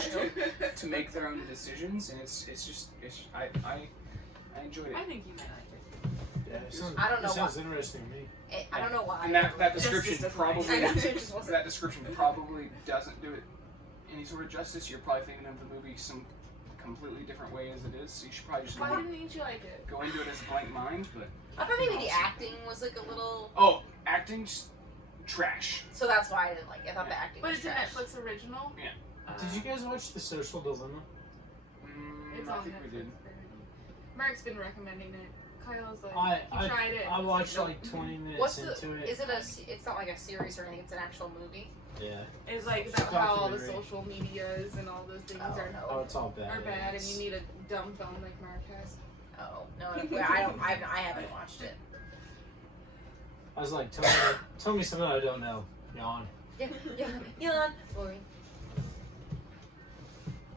to make their own decisions, and it's I enjoyed it. I think you might like it. yeah, it sounds, I don't know it sounds interesting to me. I don't know why. And that Just description doesn't probably I know, it just wasn't. that description probably doesn't do it any sort of justice. You're probably thinking of the movie some completely different way as it is, so you should probably just Why didn't you like it? go into it as a blank mind. But I thought maybe the acting was like a little. oh, acting's trash. So that's why I didn't like it. I thought the acting But was it's a trash. Netflix original. Yeah. Did you guys watch The Social Dilemma? It's I on think Netflix. we did. Mark's been recommending it. Kyle's like, he I tried it. I watched like 20 minutes What's the? into it. Is it it's not like a series or anything. It's an actual movie. Yeah. It's like It's a about how all the documentary. social medias and all those things Oh, are no. Oh, it's all bad. are bad, and It's- you need a dumb phone like Mark has. Oh no, I don't. I haven't watched it. I was like, tell me something I don't know. Yawn. Yeah. Boring.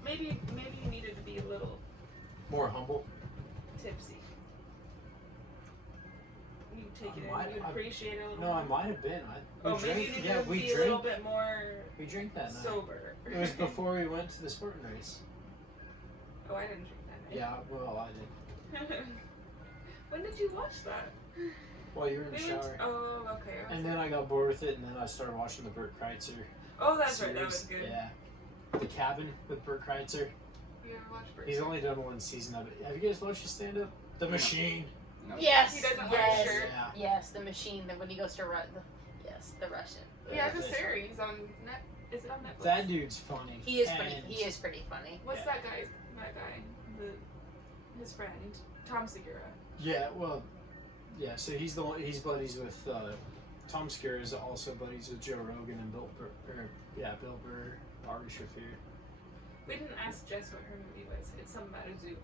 Maybe you needed to be a little More humble. tipsy. You take it I- in, you'd I- appreciate it a little No, I more. might have been. We Oh, maybe drank. you needed Yeah, to we be a little drank. bit more We drank that night. sober. It was before we went to the sporting race. Oh, I didn't drink that Yeah, well, I did. night. When did you watch that? While you were in the We went shower. oh, okay. I was And then I got bored with it, and then I started watching the Burt Kreitzer oh, that's series. right. That was good. Yeah. The Cabin with Burt Kreitzer. You ever watch Bird? He's only done one season of it. Have you guys watched his stand-up? The Machine. No. Yes. He doesn't yes. wear a shirt. Yeah. Yes, the machine. That when he goes to the Russian. He has a Yeah. series on net. Is it on Netflix? That dude's funny. He is And- pretty. He is pretty funny. What's Yeah. that guy? His friend, Tom Segura. Yeah, well, yeah. So he's the one. He's buddies with Tom Segura is also buddies with Joe Rogan and Bill Burr. Bill Burr, Ari Shaffir. We didn't ask Jess what her movie was. It's something about a zoo.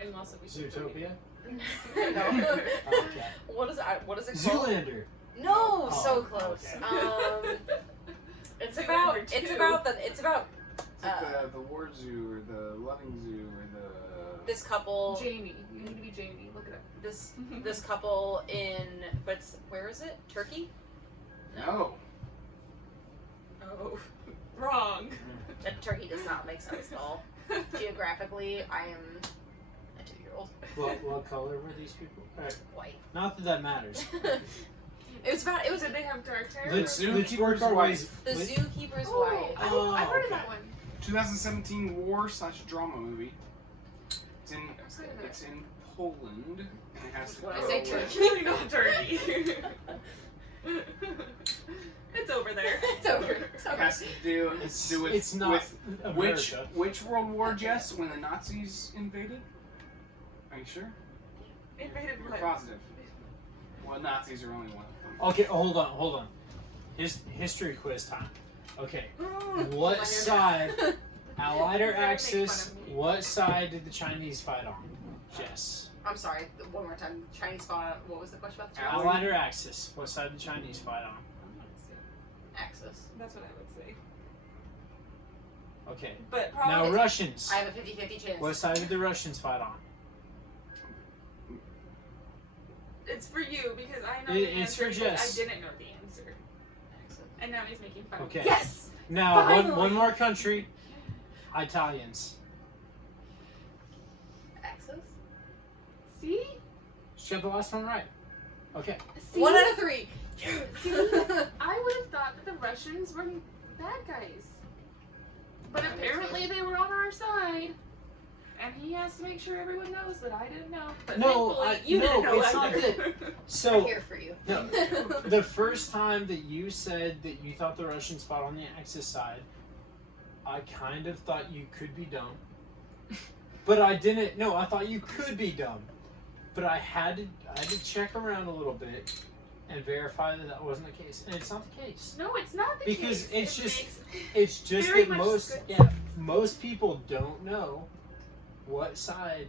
And also we should Zootopia. No. Okay. What is it called? Zoolander. No, Oh, so close. okay. It's Zoolander about. 2. It's about It's like the War Zoo or the Loving Zoo or the. this couple. Jamie. You need to be Jamie. Look it up. This couple in. But where is it? Turkey? No. Oh. Wrong. That turkey does not make sense at all. Geographically, I am a 2-year-old. What color were these people? White. Not that that matters. It was about. It was. Did they have dark hair? Let's The work zookeeper's our wife. ways. The zookeeper's Oh, wife. Oh, I've heard of okay. that one. 2017 war/drama movie. It's in heard of it. it's in Poland and it has to When I go say with- turkey. Really not turkey. It's over there. It's over. It's It over. has to do with It's not with America. which World War, Jess? When the Nazis invaded? Are you sure? Invaded You're what? positive. Well, Nazis are only one of them. Okay, hold on. History quiz time. Okay, what Like- side, Allied or They're gonna make Axis, fun of me. what side did the Chinese fight on? Jess. I'm sorry. One more time. Chinese fought. What was the question about the Chinese? Allied. Allied or Axis, what side did the Chinese fight on? Axis. That's what I would say. Okay, But now probably Russians. I have a 50-50 chance. What side did the Russians fight on? it's for you because I know It- the it's answer for because Jess. I didn't know the answer. Axis. And now he's making fun of Okay. me. Yes. Now, Finally! one more country. Italians. Axis. See? She got the last one right. Okay. See? 1 out of 3. I would have thought that the Russians were bad guys. But That makes apparently they were on our side. And he has to make sure everyone knows that I didn't know. But No, thankfully, you didn't know it's not either. I'm So, here for you. no, the first time that you said that you thought the Russians fought on the Axis side, I kind of thought you could be dumb. But I didn't. No, I thought you could be dumb. But I had to check around a little bit and verify that that wasn't the case, and it's not the case. No, it's not the Because case. it's It just- makes- It's just Very that much most good. most people don't know what side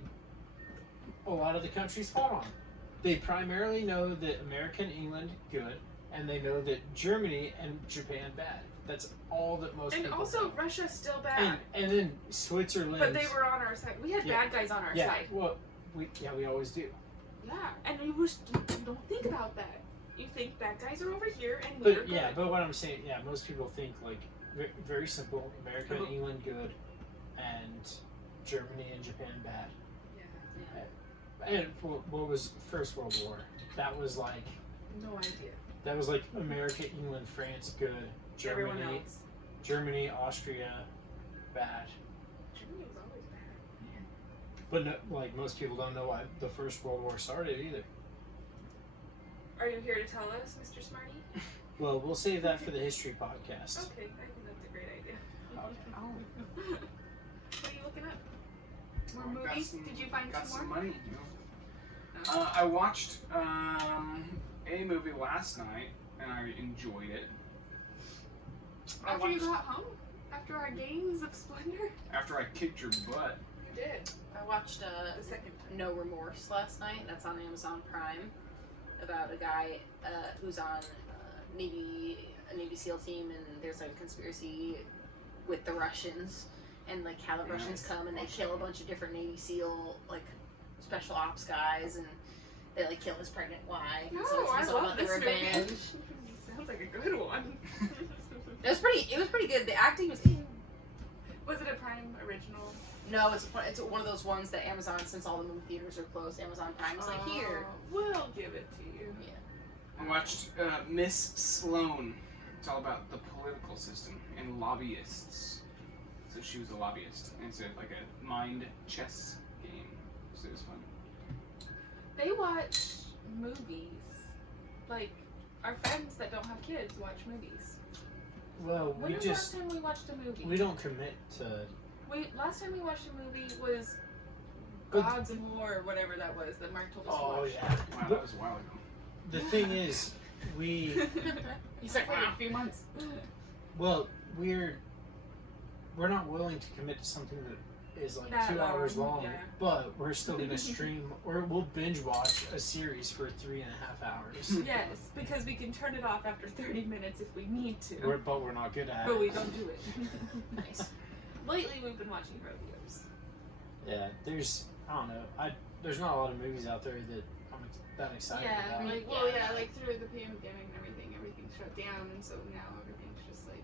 a lot of the countries fought on. They primarily know that America and England good, and they know that Germany and Japan bad. That's all that most And people also, know. Russia's still bad. And then Switzerland. But they were on our side. We had Yeah. bad guys on our yeah. side. Well, we always do. Yeah, and you don't think about that. You think bad guys are over here and we're But good. yeah, but what I'm saying, most people think like very simple. America and England good, and Germany and Japan bad. And what was First World War? That was like No idea. America, England, France good, Everyone Germany, else. Germany, Austria bad. Germany was always bad. But no, like most people don't know why the First World War started either. Are you here to tell us, Mr. Smarty? Well, we'll save that for the history podcast. Okay, I think that's a great idea. Okay. What are you looking at? More Got movies? some- Did you find got two some more? money, you know. I watched a movie last night and I enjoyed it. After you got home? After our games of splendor? After I kicked your butt. You did. I watched The second time. No Remorse last night. That's on Amazon Prime. About a guy who's on a Navy SEAL team, and there's like a conspiracy with the Russians, and like how the Russians come and they kill a bunch of different Navy SEAL like special ops guys, and they like kill his pregnant wife. And so No, I it's all love about the this revenge. movie. Sounds like a good one. It was pretty good. The acting was. Was it a Prime original? No, it's one of those ones that Amazon, since all the movie theaters are closed, Amazon Prime is like here. We'll give it to you. Yeah. I watched Miss Sloane. It's all about the political system and lobbyists. So she was a lobbyist, and it's like a mind chess game. So it was fun. They watch movies. Like, our friends that don't have kids watch movies. Well, When was the last time we watched a movie? we don't commit to. Last time we watched a movie was But- Gods and War, or whatever that was that Mark told us to Oh watch. yeah. Wow, that was a while ago. The thing is, we He's like, wait a few months. well we're not willing to commit to something that is like That 2 hours long, long, yeah. but we're still gonna stream or we'll binge watch a series for 3.5 hours. Yes, because we can turn it off after 30 minutes if we need to. But we're not good at But it. we don't do it. Nice. Lately, we've been watching rodeos. Yeah, I don't know. There's not a lot of movies out there that I'm that excited Yeah, about. like through the pandemic and everything shut down, and so now everything's just like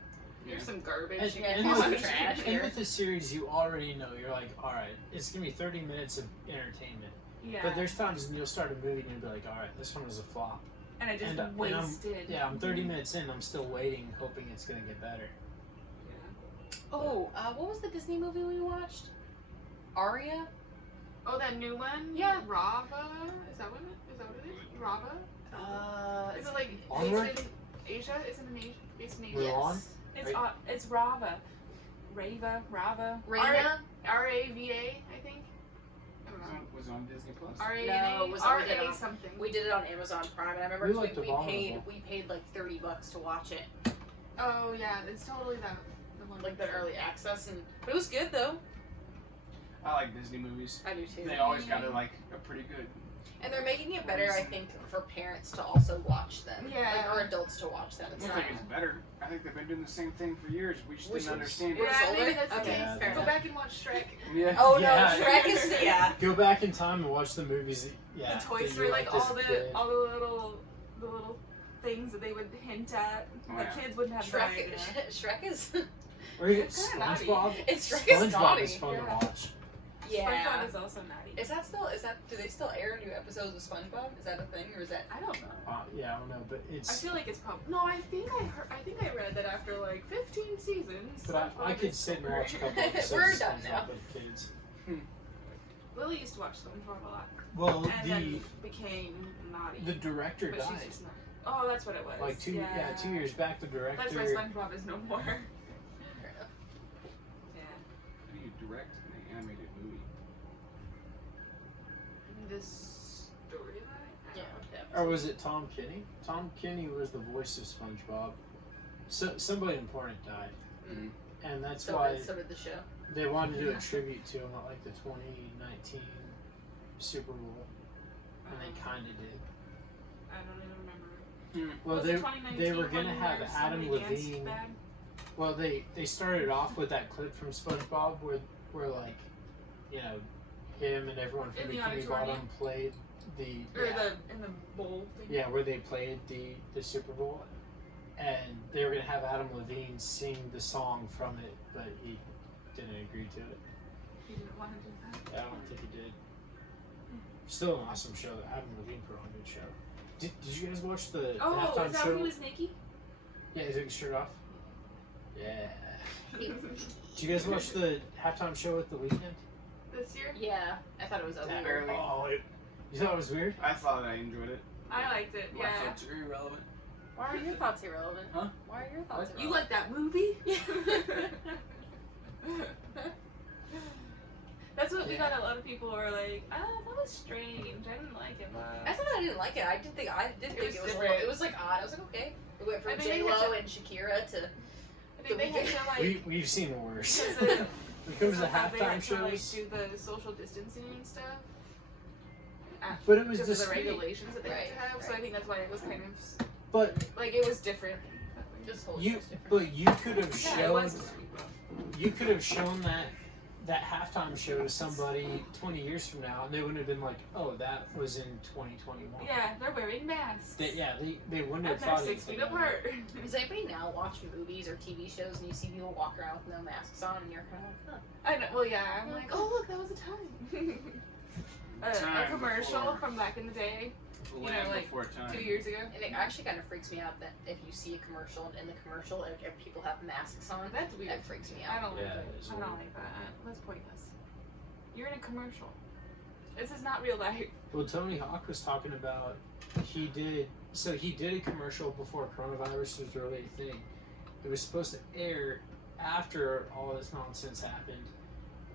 Here's some garbage. And, Yeah, and here's with- some trash and here. with the series, you already know. You're like, all right, it's gonna be 30 minutes of entertainment. Yeah. But there's times when you'll start a movie and you'll be like, all right, this one was a flop. and I just and I'm- wasted. Yeah, I'm 30 minutes in. I'm still waiting, hoping it's gonna get better. Oh, what was the Disney movie we watched? Aria? Oh, that new one? Yeah. Rava? Is that what it is? Rava? Is it like Onward? based in Asia? It's in Asia. Based in Asia. We're on? It's Rava. Rava. Raina? R-A-V-A, I think. I don't know. Was it on Disney Plus? R-A-N-A? No, it was on- R-A something. We did it on Amazon Prime, and I remember We 'cause liked Abominable. we paid like $30 to watch it, Oh, yeah. It's totally that. The one like the early access, but it was good though. I like Disney movies. I do too. They always got a pretty good. And they're making it better, I think, for parents to also watch them. Yeah. Like, or adults to watch them. I It's don't not. think it's better. I think they've been doing the same thing for years. We just Which didn't ones? understand it. We're Yeah, maybe older? that's the Okay, case. fair Go enough. back and watch Shrek. Yeah. Oh Yeah. no, Shrek is yeah. Go back in time and watch the movies. Yeah, The Toy that Story, you like liked as all a the kid. the little things that they would hint at. Oh, The yeah. kids wouldn't have no idea. Shrek is Or even It's kinda naughty. SpongeBob. it's Shrek is SpongeBob naughty. is fun Yeah. to watch. Yeah. SpongeBob is also naughty. Do they still air new episodes of SpongeBob? Is that a thing, or is that? I don't know. Yeah, I don't know, but I it's. feel like it's probably no. I think I read that after like 15 seasons. But I SpongeBob could is sit and over. watch a couple episodes We're of done now. SpongeBob with kids. Lily used to watch SpongeBob a lot, Well, and then became naughty. the director but she's died. just not. Oh, that's what it was. Like 2 years back, the director. That's why SpongeBob is no more. Fair enough. Yeah. How do you direct an animated movie? This storyline. Yeah. Or was it Tom Kenny? Tom Kenny was the voice of SpongeBob. So somebody important died, Mm. and that's So why did, so did the show. they wanted to do a tribute to him at like the 2019 Super Bowl, and they kind of did. I don't even remember. Well, Was it 2019 they were gonna one have where Adam somebody danced Levine. bad? Well, they started off with that clip from SpongeBob where like, you know, him and everyone from In the the Bikini auditorium? Bottom played the Or yeah, in the bowl thing. yeah, where they played the Super Bowl, and they were gonna have Adam Levine sing the song from it, but he didn't agree to it. He didn't want to do that. I don't think he did. Still an awesome show. Adam Levine put on a good show. Did you guys watch the Oh, halftime is that show? when he was naked? Yeah, he took his shirt off. Yeah. Did you guys watch the halftime show at the weekend? This year? Yeah, I thought it was That- weird. barely. Oh, you thought it was weird? I thought I enjoyed it. I liked it, My yeah. thoughts are irrelevant. Why are your thoughts irrelevant? Huh? Why are your thoughts You irrelevant? like that movie? That's what we Yeah. got. A lot of people were like, "Ah, that was strange. I didn't like it much." I thought I didn't like it. I did think It was it was different. it was like odd. I was like, okay. We went from I mean, they J had Lo to- and Shakira to I think they had to like We've seen worse. because When it comes to they halftime had to like shows. do the social distancing and stuff. But it was Because of the discreet. regulations that they had to Right, have, so I think that's why it was kind of But like it was different. just hold you, it different. but you could have Yeah, it shown, was. you could have shown that halftime show to somebody 20 years from now, and they wouldn't have been like, "Oh, that was in 2021." Yeah, they're wearing masks. They wouldn't have and they're thought 6 anything feet of it. apart. Does anybody now watch movies or TV shows and you see people walk around with no masks on and you're kind of like, huh? I know. Well, yeah. I'm like, oh look, that was a time. a Time commercial before. from back in the day, Land like, before time. 2 years ago. And it actually kind of freaks me out that if you see a commercial and in the commercial if people have masks on, That's weird. that freaks me I out. don't like Yeah, it. it is I weird. don't like that. That's pointless. You're in a commercial. This is not real life. Well, Tony Hawk was talking about he did a commercial before coronavirus was really a thing. It was supposed to air after all this nonsense happened,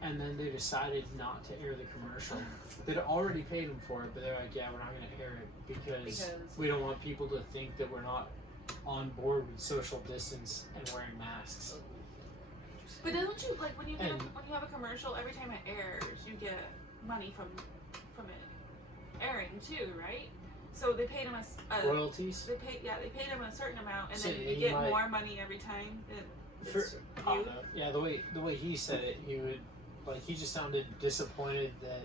and then they decided not to air the commercial. They'd already paid him for it, but they're like, "Yeah, we're not going to air it because we don't want people to think that we're not on board with social distance and wearing masks." But don't you like when you get And- when you have a commercial? Every time it airs, you get money from it airing too, right? So they paid him a Royalties. they paid him a certain amount, and So then you you get might- more money every time. For, It's viewed. yeah, the way he said it, he would he just sounded disappointed that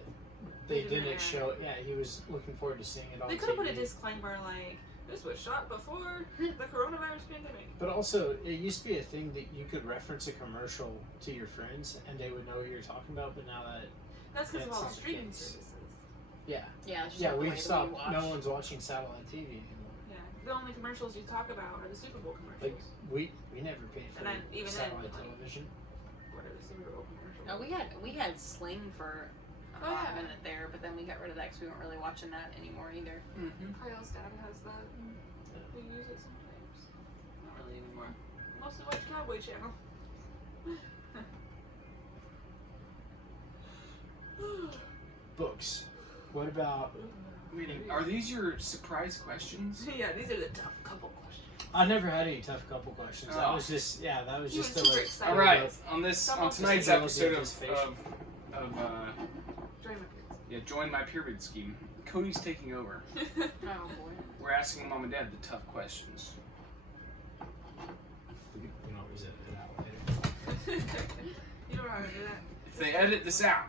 they They didn't didn't air. show. Yeah, he was looking forward to seeing it on They could have put a TV. disclaimer like This was shot before the coronavirus pandemic. But also, it used to be a thing that you could reference a commercial to your friends and they would know what you're talking about. But now that That's because of all the That's not the streaming case. services. yeah, Yeah, it's just yeah, not the way we've that stopped. we watch. No one's watching satellite TV anymore. Yeah, the only commercials you talk about are the Super Bowl Like commercials. we never paid for And then, even then, satellite like- television. What are the Super Bowl commercials? No, we had Sling for a Oh, hot yeah. minute there, but then we got rid of that because we weren't really watching that anymore either. Mm-hmm. Kyle's dad has that. And we use it sometimes. Not really anymore. Mostly watch Cowboy Channel. Books. What about? I mean, are these your surprise questions? Yeah, these are the tough couple questions. I never had any tough couple questions. That Oh. was just that was He just was to super like. excited. All right, on tonight's Just episode his face. of Join Join My Pyramid Scheme, Cody's taking over. my Oh boy. We're asking mom and dad the tough questions. We can always edit it out later. You don't know how to do If they edit this out,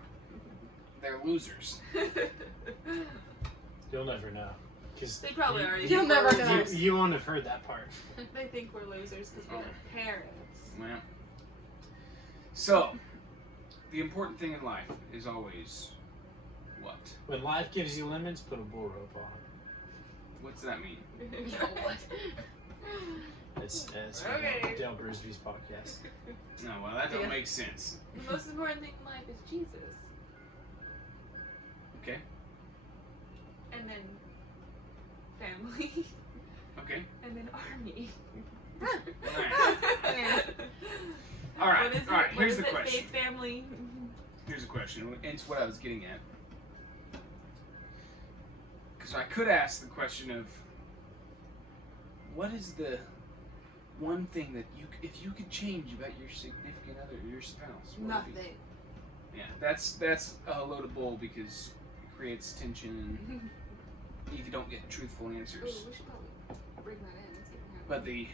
they're losers. that. You'll never know. Cause They probably already You'll think never we're know. losers. You won't have heard that part. They think we're losers because we're their parents. Well, so the important thing in life is always what? When life gives you lemons, put a bull rope on. What's that mean? What? It's from Okay. Dale Brisby's podcast. No, well that don't Yeah. make sense. The most important thing in life is Jesus. Okay. And then family. Okay. And then army. All right. What is All right. it? What Here's is the it? question. Faith, family. Here's a question, and it's what I was getting at. Because I could ask the question of, what is the one thing that if you could change about your significant other, or your spouse? what would it be? Nothing. Yeah, that's a load of bull because it creates tension and you don't get truthful Ooh, answers. we should probably bring that in. Let's get that. But the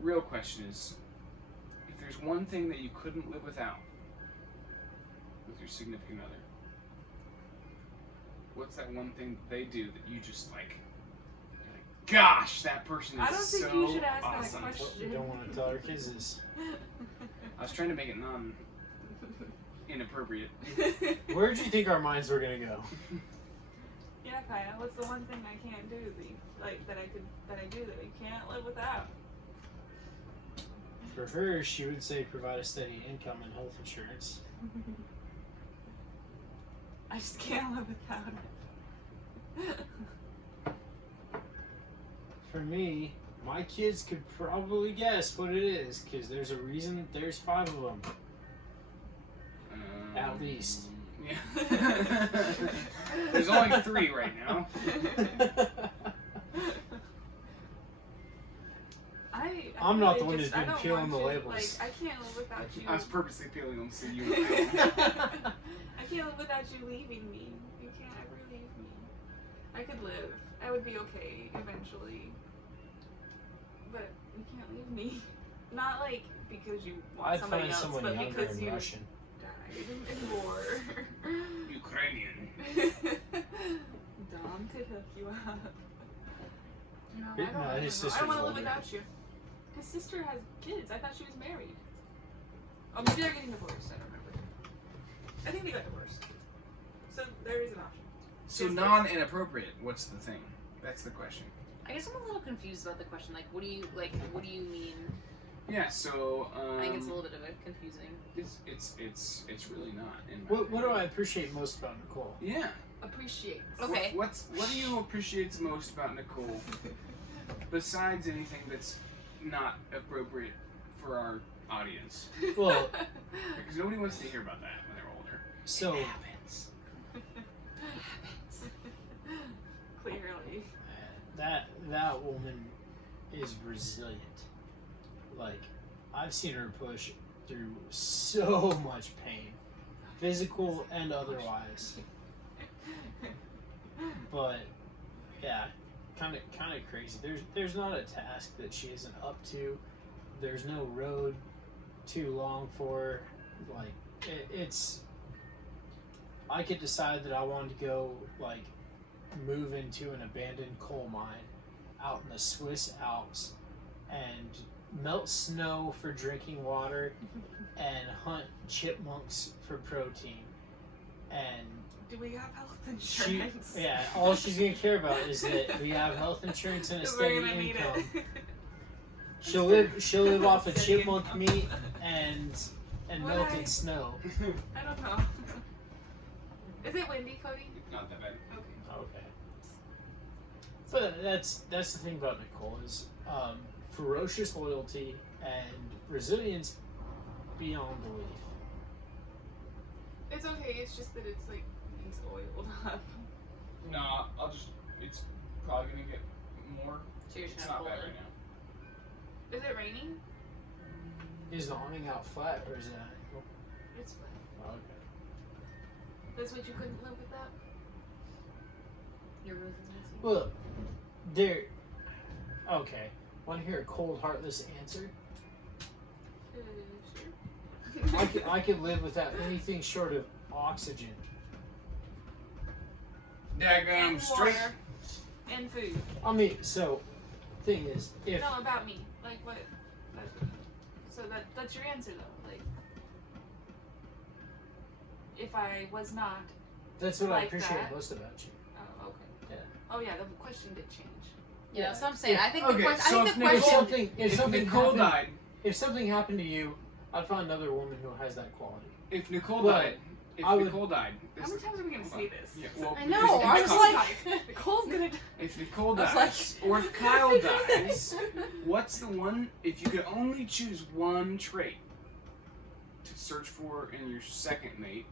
real question is, if there's one thing that you couldn't live without with your significant other, what's that one thing that they do that you just like, you're like, gosh, that person is I don't think so you should ask awesome. that question. You don't want to tell our kids this. I was trying to make it inappropriate. Where did you think our minds were gonna go? Yeah, Kaya. What's the one thing I can't do that I do that I can't live without? For her, she would say provide a steady income and health insurance. I just can't live without it. For me, my kids could probably guess what it is, because there's a reason that there's 5 of them. At least. Yeah. There's only 3 right now. I'm not the really one just- who's been I don't peeling want the you- labels. Like, I can't live without you. I was purposely peeling them so you would I feel. can't live without you leaving me. You can't ever leave me. I could live. I would be okay eventually. But you can't leave me. Not like because you want I'd somebody find else, someone but younger because and you Russian. died in war. Ukrainian. Dom could hook you up. No, I No, don't, I his don't sister's want to live older. without you. His sister has kids. I thought she was married. Oh, maybe they're getting divorced. I don't remember. I think they got divorced. So there is an option. So non-inappropriate. What's the thing? That's the question. I guess I'm a little confused about the question. Like, what do you mean? Yeah. So I think it's a little bit of it confusing. it's really not. In my What do opinion. I appreciate most about Nicole? Yeah. Appreciate. Okay. What do you appreciate most about Nicole, besides anything that's not appropriate for our audience? Well, Because nobody wants to hear about that when they're older. so It happens. Clearly. that woman is resilient. Like, I've seen her push through so much pain, physical and otherwise. But yeah, kind of crazy. There's not a task that she isn't up to. There's no road too long for her. Like it's. I could decide that I wanted to go like move into an abandoned coal mine, out in the Swiss Alps and melt snow for drinking water and hunt chipmunks for protein. And Do we have health she, insurance? yeah, all she's gonna care about is that we have health insurance and a steady We're gonna need income. it. She'll live off of Steady chipmunk income. meat and What melted I- snow. I don't know. Is it windy, Cody? Not that bad. Okay. Okay. But that's the thing about Nicole is ferocious loyalty and resilience beyond belief. It's okay. It's just that it's like it's oiled up. No, I'll just. It's probably gonna get more. So you're just It's gonna not pull bad it. right now. Is it raining? Is the awning out flat or is it at an angle? It's flat. Oh, okay. That's what you couldn't live with that. Your roof is missing. Well, there. Okay. Want to hear a cold, heartless answer? Sure. I could live without anything short of oxygen. Daggum And straight. water. And food. I mean, so, thing is, if No, about me. Like what? So that's your answer though. Like, if I was not. that's what I like appreciate that. most about you. Oh, okay. Yeah. Oh yeah, the question did change. Yeah, that's what I'm saying. I think the Okay, question. so I if think the If question. something, if If something Nicole happened, died, if something happened to you, I'd find another woman who has that quality. if Nicole But died, if I would- Nicole died, How many times are we gonna hold say on. this? Yeah, well, I because know. if I was Nicole- like. Nicole's gonna die. if Nicole I was dies, like- or if Kyle dies, what's the one? If you could only choose one trait to search for in your second mate,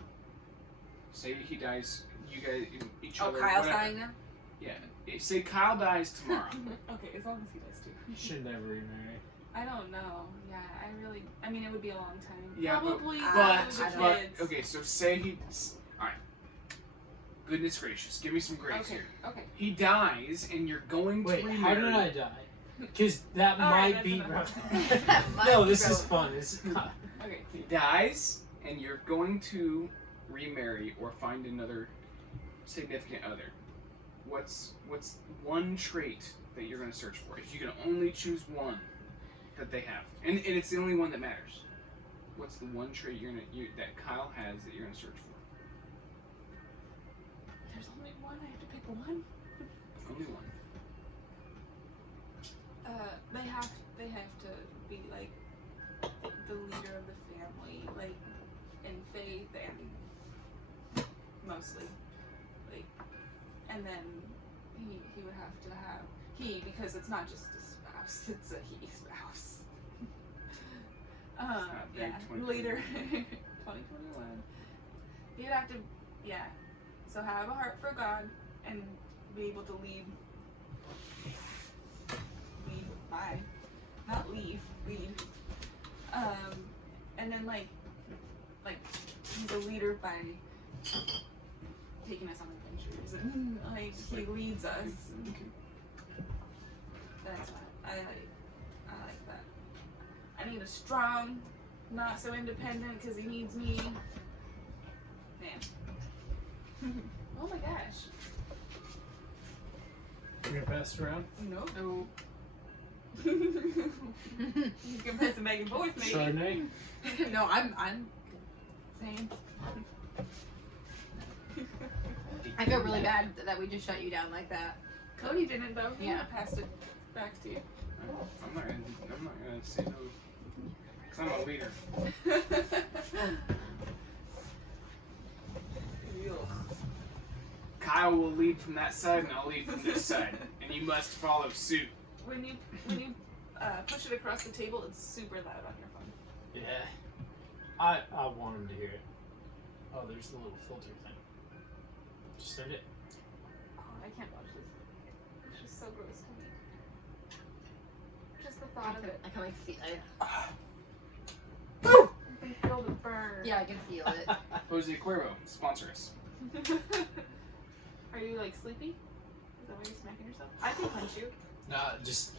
say he dies, you guys, each Oh, other. Kyle's whatever. dying now. Yeah. Say Kyle dies tomorrow. Okay, as long as he does too. You should never remarry. I don't know. Yeah, I mean, it would be a long time. Yeah, but- Probably but- the But kids. okay, so say he. All right. Goodness gracious, give me some grace Okay. here. Okay. He dies, and you're going Wait, to remarry. how did I die? Because that All right, might that's be. enough. That might No, be this is relevant. fun. It's not. Okay. He dies, and you're going to remarry or find another significant other. What's one trait that you're going to search for? If you can only choose one that they have, and it's the only one that matters. What's the one trait that Kyle has that you're going to search for? There's only one. I have to pick one. Only one. They have to be like the leader of the family, like in faith and mostly, like, and then he would have to have because it's not just a spouse, it's a he spouse. big, Yeah, 2021. leader, 2021. You'd have to, yeah. So have a heart for God and be able to lead by, not leave, lead. And then like he's a leader by taking us on adventures and like he leads us. That's what I like that. I need a strong, not so independent because he needs me. Man. Oh my gosh. You're gonna pass it around? No. No. You can pass it back and forth, maybe. Chardonnay? No, I'm. Same. I feel really bad that we just shut you down like that. Cody didn't though. He Yeah. passed it back to you. I'm not gonna say no, cause I'm a leader. Kyle will lead from that side, and I'll lead from this side, and you must follow suit. When you push it across the table, it's super loud on your phone. Yeah. I want him to hear it. Oh, there's the little filter thing. Just send it. Oh, I can't watch this. It's just so gross to me. Just the thought of it. I can like feel. You can feel the burn. Yeah, I can feel it. Jose Cuervo, sponsor us. Are you like sleepy? Is that why you're smacking yourself? I can punch you. Nah, just.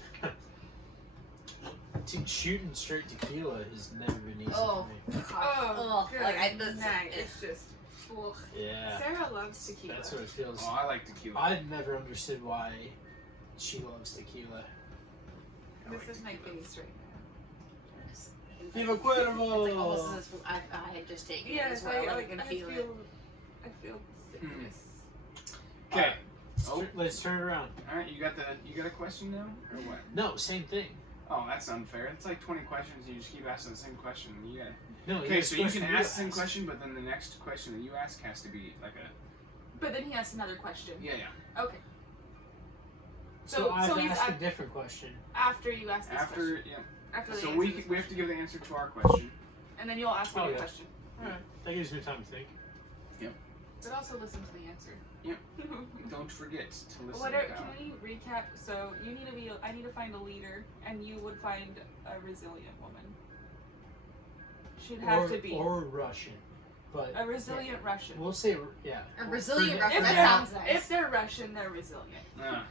Shooting straight tequila has never been easy Oh. for me. Oh, good like that's night. It's just. Yeah. Sarah loves tequila. That's what it feels. Oh, I like tequila. I'd never understood why she loves tequila. This is my face right Viva It's like almost Cuervo! as if I had just taken now. it as well. I can feel it. I feel sickness. Okay. Let's turn it around. All right. You got a question now, or what? No, same thing. Oh, that's unfair. It's like 20 questions. And you just keep asking the same question. Yeah. No. Okay, so you can ask the same ask. question, but then the next question that you ask has to be like a. But then he asks another question. Yeah. Okay. So I've he's asked a different question. After you ask this question. After, yeah. After they So answer we this have to question. give the answer to our question. And then you'll ask me Oh, a yeah. question. That gives me time to think. But also listen to the answer. Yep. Don't forget to listen. Can Cal. we recap? So I need to find a leader, and you would find a resilient woman. She'd have to be Or Russian, but a resilient Russian. we'll say yeah. A resilient For- Russian. If That they're, sounds nice. if they're Russian, they're resilient. Ah,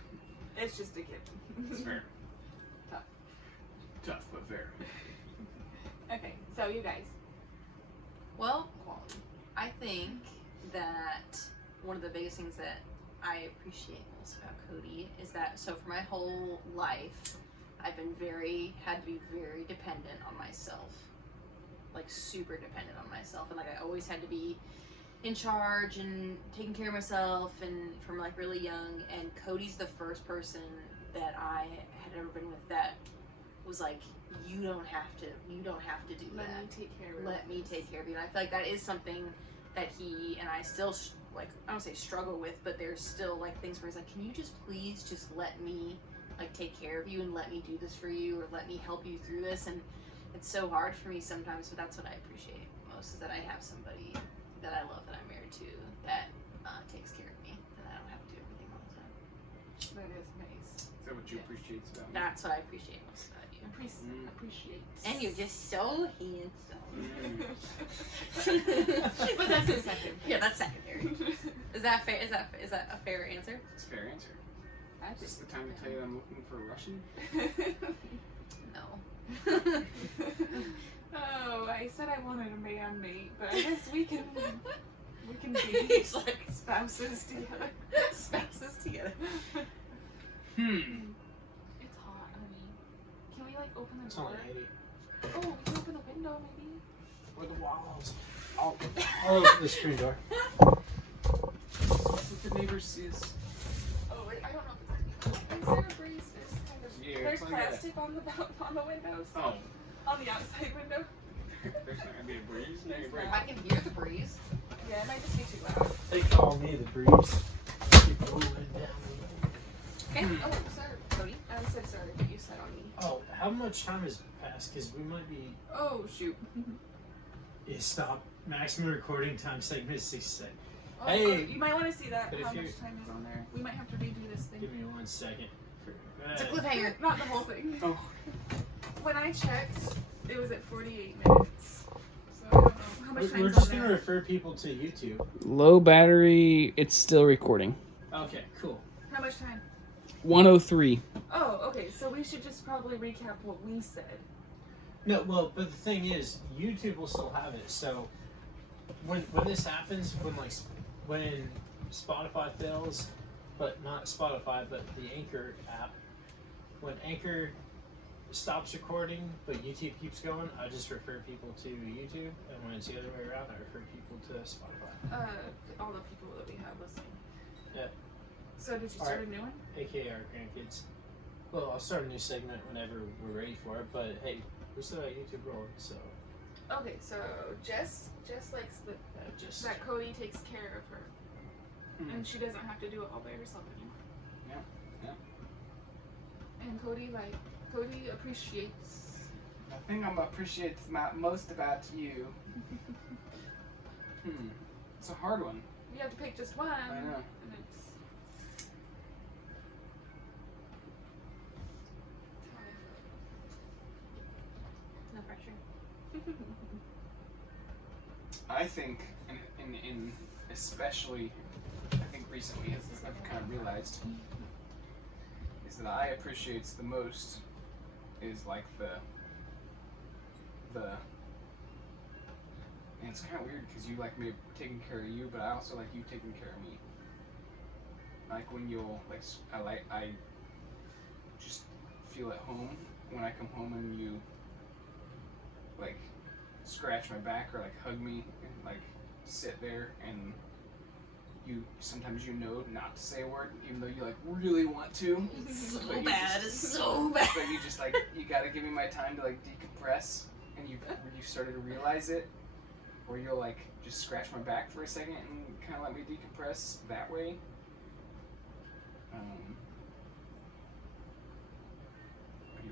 It's just a given. that's fair. Tough. Tough, but fair. Okay, so you guys. Well, I think that one of the biggest things that I appreciate most about Cody is that, so for my whole life, I've been had to be very dependent on myself. Like super dependent on myself. And like I always had to be in charge and taking care of myself and from like really young. And Cody's the first person that I had ever been with that was like, you don't have to do Let that. me take care of it. Let me take care of you. And I feel like that is something that he and I still like, I don't say struggle with, but there's still like things where he's like, can you just please just let me like take care of you and let me do this for you or let me help you through this. And it's so hard for me sometimes, but that's what I appreciate most is that I have somebody that I love that I'm married to that takes care of me and I don't have to do everything all the time. That is nice. Is that what you appreciate about me? That's what I appreciate most about you. Appreciate. And you're just so handsome. But that's the second. Yeah, that's secondary. Is that fair? Is that a fair answer? It's a fair answer. I Is this the time to tell you that I'm looking for a Russian? No. Oh, I said I wanted a man mate, but I guess we can be It's like spouses together. spouses together. It's hot, honey. Can we like open the It's door? only 80. Oh, we can open the window maybe. Or the walls. I'll open the screen door. That's what the neighbors see us. Oh wait, I don't know if it's is there a breeze? Yeah, There's it's like plastic on the windows. Oh. On the outside window. There's not gonna be a breeze. No, you're There's right. I can hear the breeze. Yeah, it might just be too loud. They call me the breeze. Keep rolling down. Okay. Oh, sorry, Cody. I said sorry, but you said on me. Oh, how much time has passed? Because we might be. Oh shoot. Yeah, stop. Maximum recording time segment is 66. Oh, Hey. you might want to see that. But if How you're- much time is on there? We might have to redo this thing. Give me 1 second. It's a cliffhanger. Not the whole thing. Oh. When I checked, it was at 48 minutes. So I don't know how much We're time's just on going to there. refer people to YouTube. Low battery, it's still recording. Okay, cool. How much time? 103. Oh, okay. So we should just probably recap what we said. No, well, but the thing is, YouTube will still have it. So when this happens, when Spotify fails, but not Spotify, but the Anchor app, when Anchor stops recording, but YouTube keeps going, I just refer people to YouTube, and when it's the other way around, I refer people to Spotify, All the people that we have listening. Yeah. So did you start Alright. a new one? aka our grandkids. Well, I'll start a new segment whenever we're ready for it, but hey, we still got YouTube rolling, so Okay, so Jess likes just that Cody takes care of her, Hmm. and she doesn't have to do it all by herself anymore. Yeah, yeah. And Cody appreciates. The thing I'm appreciates most about you. It's a hard one. You have to pick just one. I know. And it's. No pressure. I think, in especially, I think recently, as I've kind of realized, is that I appreciates the most is like the. And it's kind of weird because you like me taking care of you, but I also like you taking care of me. Like when you'll like, just feel at home when I come home and you like scratch my back or like hug me and like sit there and you sometimes not to say a word even though you like really want to. So But you bad. just- It's so bad. But you just like you gotta give me my time to like decompress and you started to realize it where you'll like just scratch my back for a second and kind of let me decompress that way.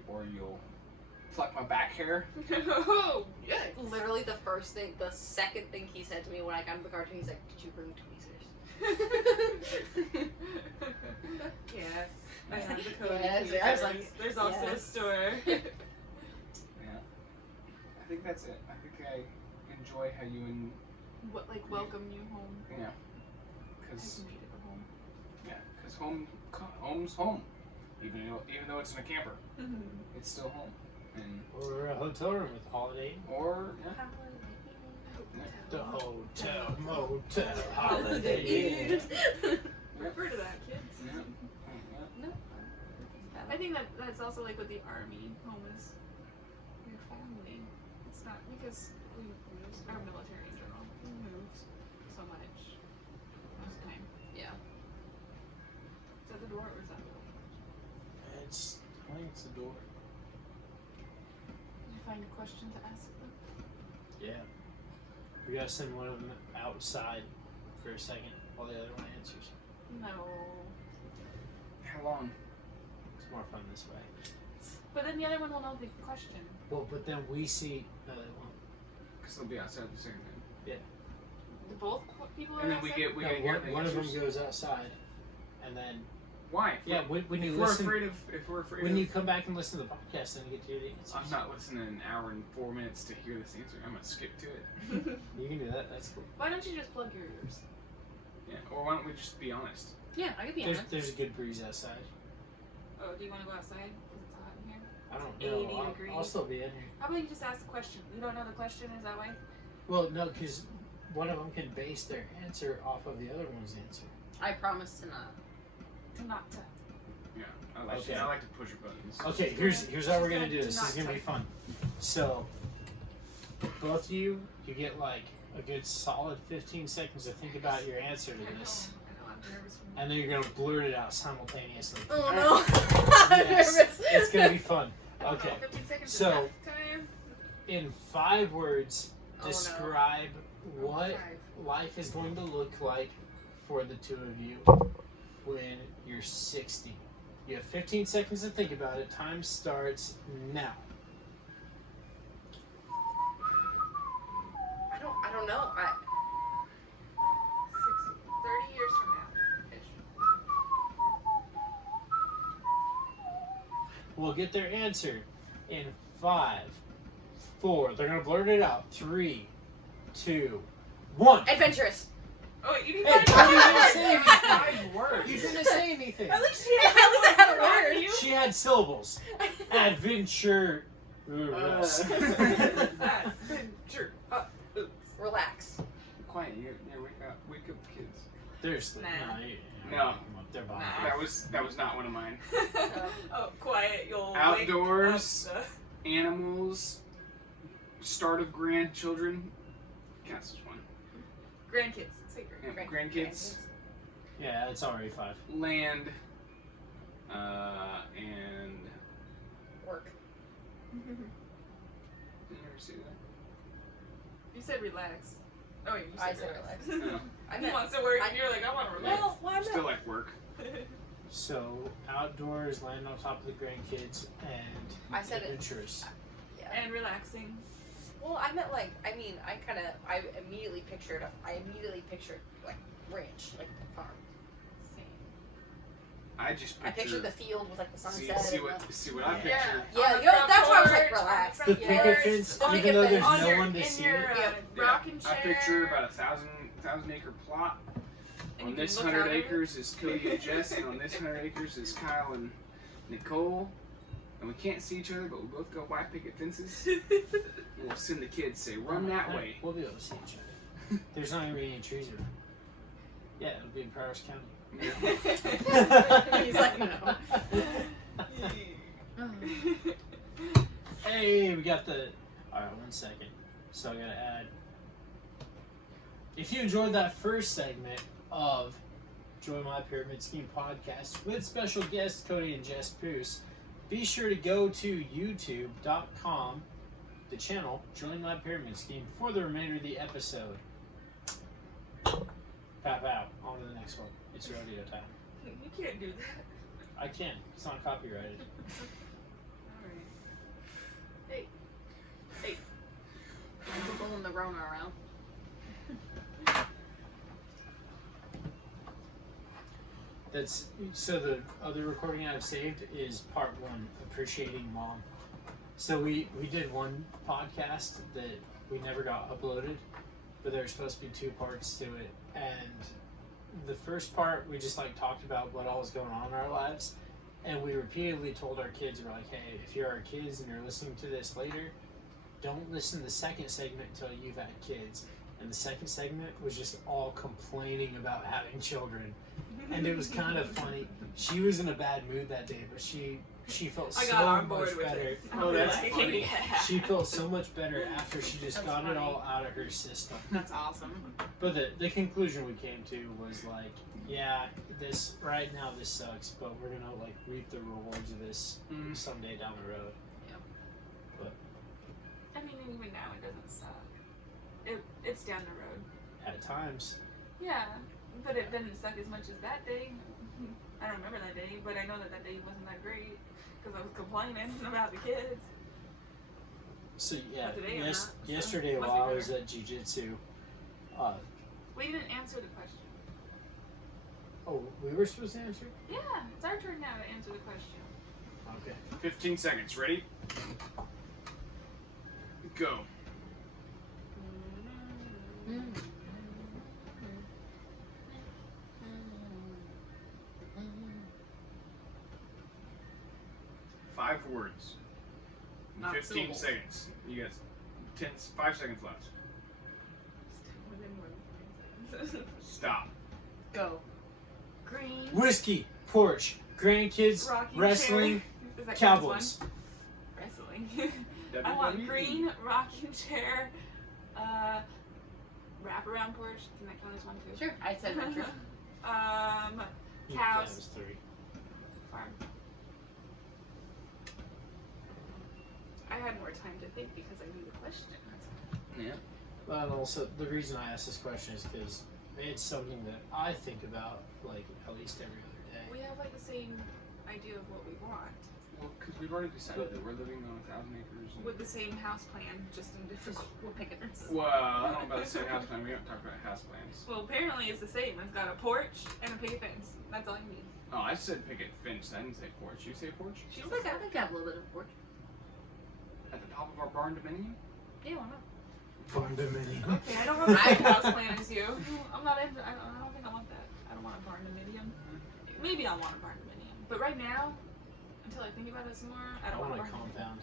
Or you'll pluck my back hair. Oh, yeah. Literally the second thing he said to me when I got into the cartoon, he's like, "Did you bring tweezers?" Yes. I have the Cody. Yes, tweezers. I was like, there's also a yes. store. Yeah. I think that's it. I think I enjoy how you and What, like, welcome you home. yeah, I because can meet at home. home's home. Even though it's in a camper, it's still home. And Or a hotel room with Holiday Inn. or The hotel, motel, Holiday Inn. Refer to that, kids. No. I think that's also like with the army. Home is your family. It's not because we move, our military in general moves so much most of the time. Yeah. Is that the door or is that the door? I think it's the door. Did you find a question to ask them? Yeah. We gotta send one of them outside for a second while the other one answers. No. how long? It's more fun this way. But then the other one will know the question. Well, but then we see. No, they won't. Because they'll be outside the same thing. The both people are And then we outside? get No, hear the one of them answers. goes outside, and then Why? yeah, when you If we're listen, afraid of when you come back and listen to the podcast, then you get to hear the answers. I'm not listening an hour and 4 minutes to hear this answer. I'm gonna skip to it. You can do that. That's cool. Why don't you just plug your ears? Yeah. Or why don't we just be honest? Yeah, I could be There's honest. there's a good breeze outside. Oh, do you want to go outside? Because it's hot in here. I don't 80 know. I'll degrees. still be in here. How about you just ask the question? You don't know the question, is that why? Well, no, because one of them can base their answer off of the other one's answer. I promise to not. Not to. Yeah. I like Okay. I like to push your buttons. Okay, here's how we're gonna do this. This is gonna be fun. So, both of you get like a good solid 15 seconds to think about your answer to this, I know, I'm nervous. and then you're gonna blurt it out simultaneously. Oh no! I'm Yes, nervous. it's gonna be fun. I don't Okay, know, 15 seconds so- is enough time. in 5 words, Oh, no. describe what Five. life is going to look like for the two of you when you're 60. You have 15 seconds to think about it. Time starts now. I don't know. 30 years from now. Ish. We'll get their answer in 5, 4. They're gonna blurt it out. 3, 2, 1. Adventurous. Oh, wait, you need Hey, five you didn't say words. anything. 5 words. You didn't say anything. At least she At least I had a word. You. She had syllables. Adventure. Adventure. Relax. Quiet. You wake up kids. They're asleep. Nah. No. They're behind. Nah. That was not one of mine. Oh, quiet. You'll Outdoors. Wake up Animals. Start of grandchildren. Counts as one. grandkids. Say Yeah, grandkids. grandkids. Yeah, it's already 5. Land. And Work. did you ever see that? You said relax. Oh, wait, you said I said relax. No. I He meant. wants to work, and you're like, I want to relax. Well, why Still not? like work. So, outdoors, land on top of the grandkids, and I said it. adventurous. Yeah. And relaxing. Well, I meant like. I mean, I immediately pictured like ranch, like a farm. Same. I just I pictured the picture. field with like the See, sunset. see and what the- see what I Yeah. picture. Yeah, On the you know, front that's why I was like, porch, relax. on The front picket porch, fence, the picket even though there's fence. on no your, one to in see your, it. rocking I chair. picture about 1,000 acre plot. And On you this can look 100 out over it. acres is Cody and Jess, and on this 100 acres is Kyle and Nicole. And we can't see each other, but we both got white picket fences. And we'll send the kids say, run that way. We'll be able to see each other. There's not going to be any trees around. Yeah, it'll be in Prowers County. He's like, no. Hey, we got the. Alright, 1 second. So I gotta add. If you enjoyed that first segment of Join My Pyramid Scheme podcast with special guests Cody and Jess Poose, be sure to go to youtube.com, the channel Join My Pyramid Scheme, for the remainder of the episode. Pow pow. On to the next one. It's rodeo time. You can't do that. I can. It's not copyrighted. Alright. Hey. Hey. We're pulling the Rona around. That's so. The other recording I've saved is part 1, appreciating mom. So we did one podcast that we never got uploaded, but there were supposed to be 2 parts to it. And the first part we just like talked about what all was going on in our lives, and we repeatedly told our kids, we're like, hey, if you're our kids and you're listening to this later, don't listen to the second segment until you've had kids. And the second segment was just all complaining about having children. And it was kind of funny. She was in a bad mood that day, but she felt I so got on much board with better. it. Oh, that's Like, funny. yeah. She felt so much better after she just That's got it funny. all out of her system. That's awesome. But the conclusion we came to was like, yeah, this right now this sucks, but we're gonna like reap the rewards of this someday down the road. I mean, even now it doesn't suck. It's down the road. At times. Yeah, but it didn't suck as much as that day. I don't remember that day, but I know that day wasn't that great because I was complaining about the kids. So yeah, But today I'm not, so yesterday it must while be I was at jiu-jitsu, We didn't answer the question. oh, we were supposed to answer? Yeah, it's our turn now to answer the question. Okay. 15 seconds. Ready? Go. 5 words. In Not 15 syllables. seconds. You got 5 seconds left. Within more than 10 seconds. Stop. Go. Green. Whiskey, porch, grandkids, Rocking wrestling, chair. Does that count as Cowboys. one? Wrestling. I want WWE. green, rocking chair, wraparound porch. Can that count as one too? Sure, I said retro. That Cows. was 3. Farm. I had more time to think because I knew the question. Yeah. And also, the reason I asked this question is because it's something that I think about, like, at least every other day. We have like the same idea of what we want Well, because we've already decided that we're living on 1,000 acres. And... with the same house plan, just in different. We'll pick it. Well, I don't know about the same house plan. We haven't talked about house plans. Well, apparently it's the same. It's got a porch and a picket fence. That's all you need. Oh, I said picket fence. I didn't say porch. You say porch? She's I think I have a little bit of porch. At the top of our barn dominion? Yeah, why not? Barn dominion. Okay, I don't have the same house plan as you. I'm not into. I don't think I want that. I don't want a barn dominion. Maybe I want a barn dominion, but right now, until I think about it some more, I I don't want a barn dominion. compound.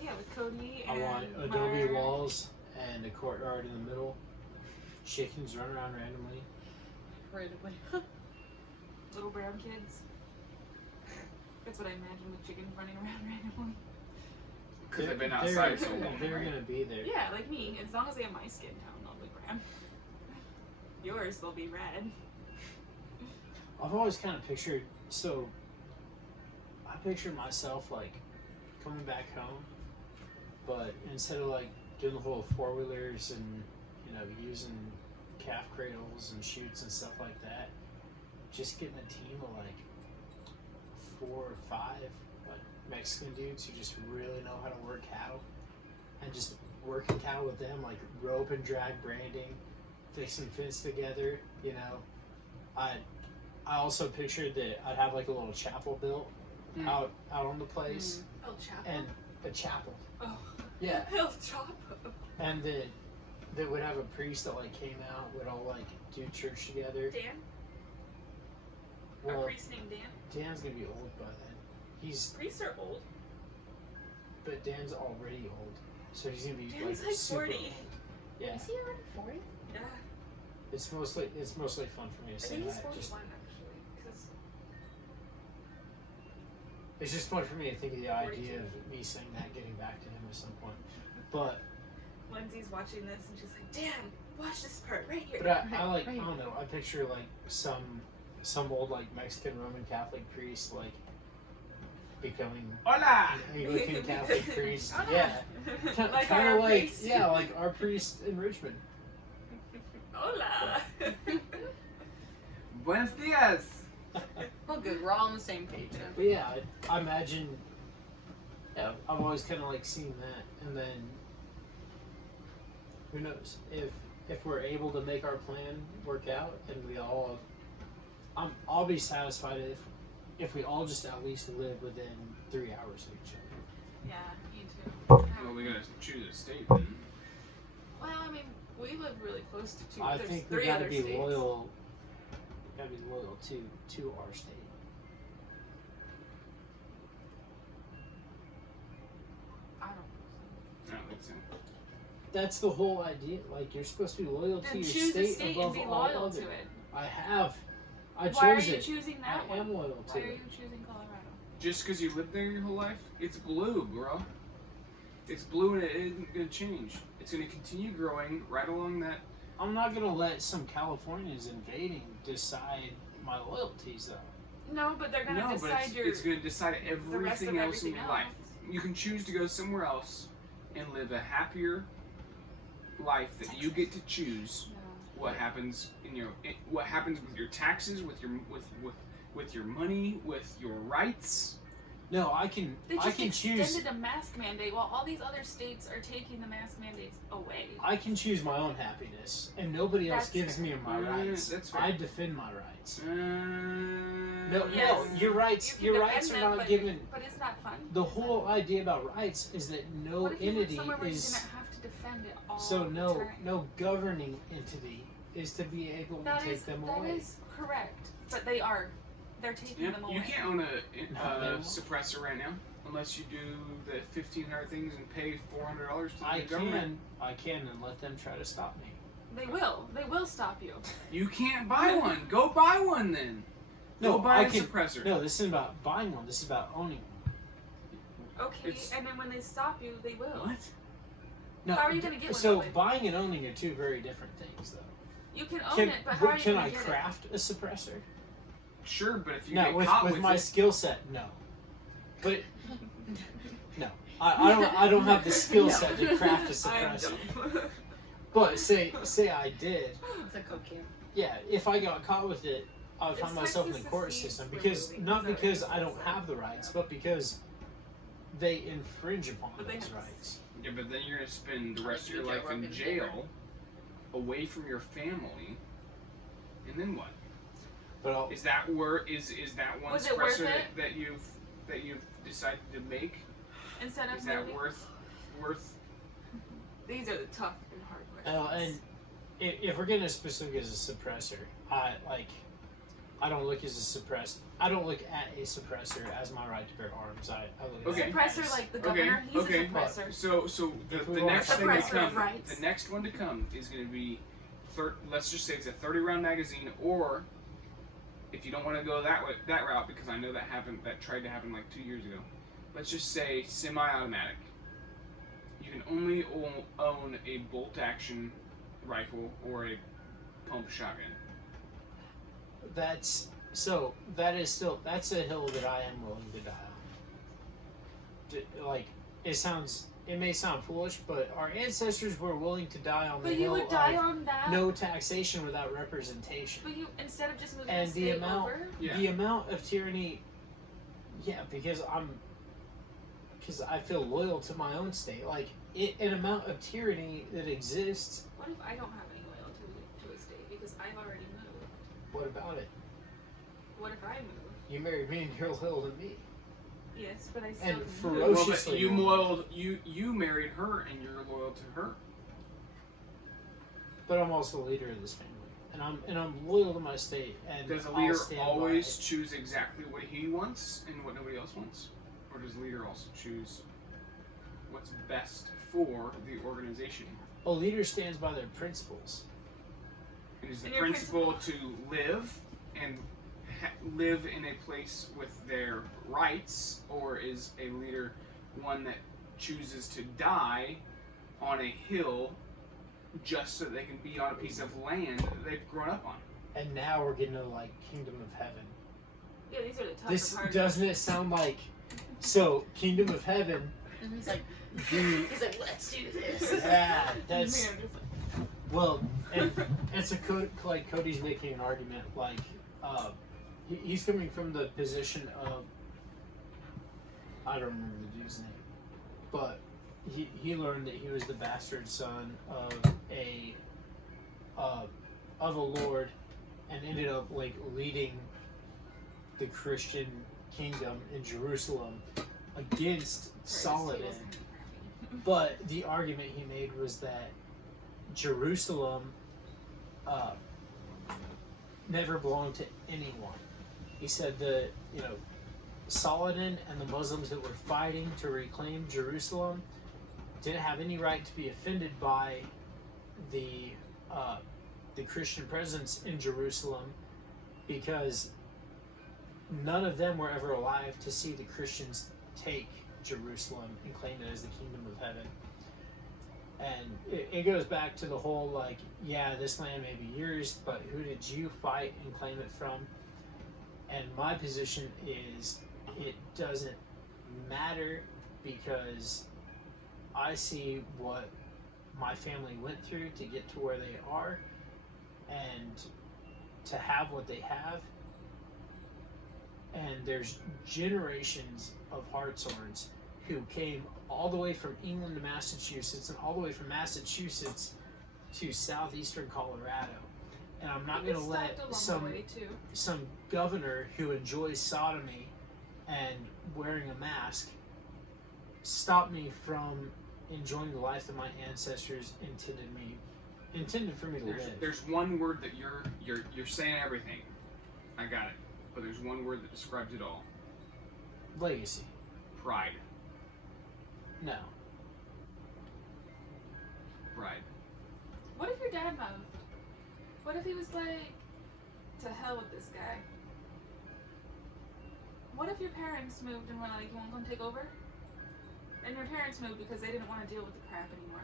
Yeah, with Cody I and want adobe Mark. walls and a courtyard in the middle. Chickens run around randomly. Randomly. Little brown kids. That's what I imagine with chickens running around randomly. Because they've been outside so long. They're Right? gonna be there. Yeah, like me. As long as they have my skin tone, they'll be brown. Yours, they'll be red. I've always kind of pictured, so I picture myself like coming back home, but instead of like doing the whole 4-wheelers and, you know, using calf cradles and chutes and stuff like that, just getting a team of like 4 or 5 like Mexican dudes who just really know how to work cattle, and just working cattle with them, like rope and drag branding, fixing fence together, you know. I also pictured that I'd have like a little chapel built out on the place, El Chapo. and a chapel. Oh. Yeah, El Chapo. and that would have a priest that like came out, would all like do church together. Dan? A Well, priest named Dan? Dan's gonna be old by then. Priests are old. But Dan's already old, so he's gonna be Dan's like like super 40. old. Yeah, Is he already 40? Yeah. it's mostly fun for me to I say think he's that. 41 Just actually. Because It's just fun for me to think of the idea of me saying that, getting back to him at some point. But Lindsay's watching this and she's like, Dad, watch this part right here. But I like, I don't know, I picture like some old like Mexican Roman Catholic priest like becoming Hola! an Anglican Catholic priest. Hola. Yeah. Like Kind our of like, priest. yeah, like our priest in Richmond. Hola. Buenos dias! Oh, good. We're all on the same page then. But yeah, I imagine, yeah, I've always kind of like seen that. And then, who knows, if we're able to make our plan work out and we all, I'll be satisfied if we all just at least live within 3 hours of each other. Yeah, you too. Well, we gotta choose a state then. Well, I mean, we live really close to two. I There's think we 3 gotta other be states. loyal. Gotta be loyal to our state. I don't I don't think so. That's the whole idea. Like you're supposed to be loyal to Then your choose state a state above and be all loyal other. to it. I have. I chose Why are you it. choosing that I one? am loyal Why to are it. you choosing Colorado? Just because you lived there your whole life, it's blue, bro. It's blue and it isn't gonna change. It's gonna continue growing right along that. I'm not gonna let some Californians invading decide my loyalties, though. No, but they're gonna No, but decide it's gonna decide the rest of everything else in everything your else. life. You can choose to go somewhere else and live a happier life that you get to choose. No. What happens what happens with your taxes, with your money, with your rights. No, I can. They I just can extended choose. a mask mandate while all these other states are taking the mask mandates away. I can choose my own happiness, and nobody else That's gives fair. me my rights. That's fair. I defend my rights. No, Yes. your rights. You Your can rights are defend them, not given. But it's not fun. The whole idea about rights is that no What if you live entity somewhere where is. you're gonna have to defend it all So the no, time? no governing entity is to be able That to take is them that away. is correct, but they are. They're taking Yeah, them away. you can't own No, a they won't. suppressor right now unless you do the 1,500 things and pay $400 to the I government. can, and let them try to stop me. They will. They will stop you. You can't buy one. Go buy one then. No, Go buy I a can- suppressor. No, this isn't about buying one. This is about owning one. Okay, It's- and then when they stop you, they will. What? No, How are you gonna get one, So Billy? buying and owning are two very different things, though. You can own it, but how are you can gonna I get craft a suppressor? Sure, but if you No, get with caught my it, skill set, no. But no, I don't have the skill set to craft a suppressor. But say I did, It's a Coke can. yeah. If I got caught with it, I would find It's myself in like the the court seeds system we're because moving. not Sorry, because I'm I don't sorry. have the rights, but because they infringe upon But they those have- rights. yeah, but then you're gonna spend the I'll rest of let your you life get in rubbed in jail, away from your family, and then what? But I'll, Is that that one Was it worth suppressor it? that you've decided to make? Instead of Is that moving. worth? These are the tough and hard questions. and if we're getting as specific as a suppressor, I don't look as a I don't look at a suppressor as my right to bear arms. I look Okay. at it Suppressor, as- like the governor, he's okay. a suppressor. So If we the want next to thing to suppressor of come, rights. the next one to come is going to be, let's just say it's a 30-round magazine, or if you don't want to go that route, because I know that tried to happen like 2 years ago. Let's just say semi-automatic. You can only own a bolt-action rifle or a pump shotgun. That's a hill that I am willing to die on. Like it may sound foolish, but our ancestors were willing to die on the But you hill would die of on that. no taxation without representation. But you, instead of just moving And the the state amount- over. Yeah. The amount of tyranny, yeah, because I feel loyal to my own state. Like an amount of tyranny that exists. What if I don't have any loyalty to a state because I've already moved? What about it? What if I move? You married me and you're loyal to me. Yes, but I still And can for move. Ferocious- Well, but Ferociously you married her and you're loyal to her. But I'm also the leader of this family, and I'm loyal to my state. And Does a I'll leader stand by always it. choose exactly what he wants and what nobody else wants? Or does the leader also choose what's best for the organization? A leader stands by their principles. It is the And your principle to live and live in a place with their rights, or is a leader one that chooses to die on a hill just so they can be on a piece of land that they've grown up on? And now we're getting to like Kingdom of Heaven. Yeah, these are the tougher This parts. doesn't it sound like so Kingdom of Heaven? And he's like, The, let's do this. yeah, that's Man, just well, and it's like Cody's making an argument like he's coming from the position of I don't remember the dude's name, but he learned that he was the bastard son of a lord, and ended up like leading the Christian kingdom in Jerusalem against Saladin. But the argument he made was that Jerusalem never belonged to anyone. He said that Saladin and the Muslims that were fighting to reclaim Jerusalem didn't have any right to be offended by the Christian presence in Jerusalem, because none of them were ever alive to see the Christians take Jerusalem and claim it as the kingdom of heaven. And it goes back to the whole like, yeah, this land may be yours, but who did you fight and claim it from? And my position is it doesn't matter, because I see what my family went through to get to where they are, and to have what they have. And there's generations of Hartshorns who came all the way from England to Massachusetts, and all the way from Massachusetts to southeastern Colorado. And I'm not going to let some governor who enjoys sodomy and wearing a mask stop me from enjoying the life that my ancestors intended for me to live. There's one word that you're saying everything. I got it. But there's one word that describes it all. Legacy. Pride. No. Pride. What if your dad moved? What if he was like, to hell with this guy? What if your parents moved and were like, you want to come take over? And your parents moved because they didn't want to deal with the crap anymore.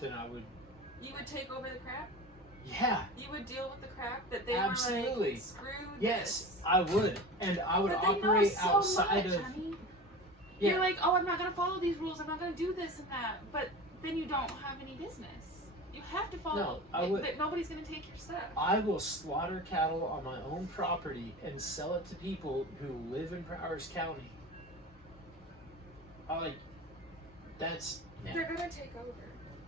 Then I would. You would take over the crap? Yeah. You would deal with the crap that they Absolutely. were like, screw Yes, this. I would, and I would But they know operate so outside much, of. honey. Yeah. You're like, oh, I'm not gonna follow these rules. I'm not gonna do this and that. But then you don't have any business. You have to follow. No, I would. Nobody's gonna take your stuff. I will slaughter cattle on my own property and sell it to people who live in Prowers County. That's. They're gonna take over.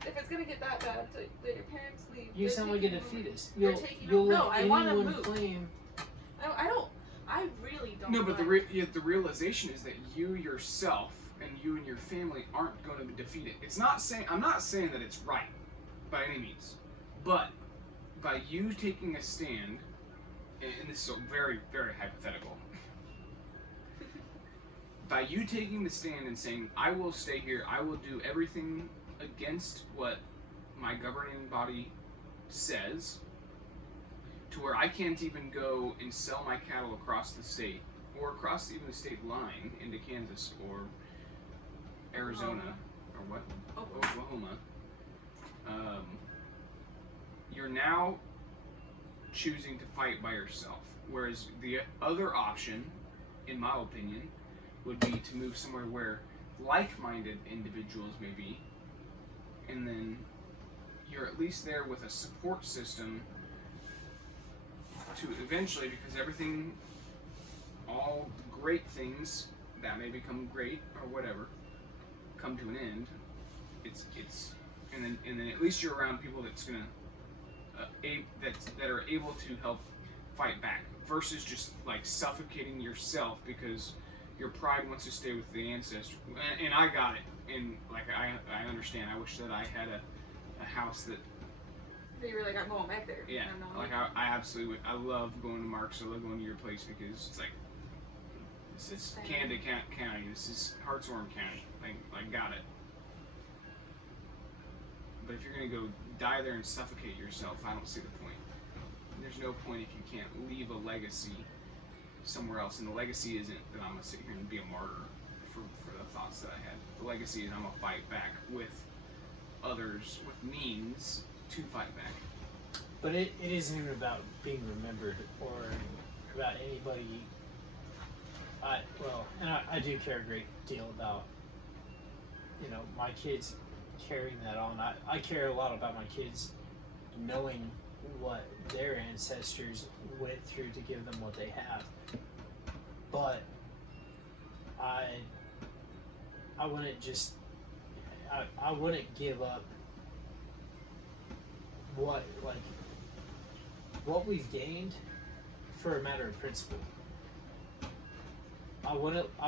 If it's gonna get that bad, that your parents leave. You they're sound like a taking over. defeatist. They're You'll taking you'll over. let No, I wanna anyone move. claim. I don't. I really don't. No, but like- the realization is that you yourself and you and your family aren't going to be defeated. I'm not saying that it's right by any means, but by you taking a stand, and this is very, very hypothetical. By you taking the stand and saying, I will stay here, I will do everything against what my governing body says, to where I can't even go and sell my cattle across the state, or across even the state line into Kansas or Arizona, or what? Oklahoma. You're now choosing to fight by yourself. Whereas the other option, in my opinion, would be to move somewhere where like-minded individuals may be, and then you're at least there with a support system to eventually, because everything, all great things that may become great or whatever, come to an end. And then at least you're around people that's gonna that are able to help fight back, versus just like suffocating yourself because your pride wants to stay with the ancestors. And I got it, and like I understand. I wish that I had a house that. You were like, I'm going back there. Yeah, like I absolutely would. I love going to Mark's. I love going to your place because it's like, this is Canada County. This is Hartshorn County. Like got it. But if you're gonna go die there and suffocate yourself, I don't see the point. there's no point if you can't leave a legacy somewhere else. And the legacy isn't that I'm gonna sit here and be a martyr for the thoughts that I had. The legacy is I'm gonna fight back with others with means to fight back. But it isn't even about being remembered or about anybody. I do care a great deal about, my kids carrying that on. I care a lot about my kids knowing what their ancestors went through to give them what they have. But I wouldn't just I wouldn't give up what we've gained for a matter of principle. I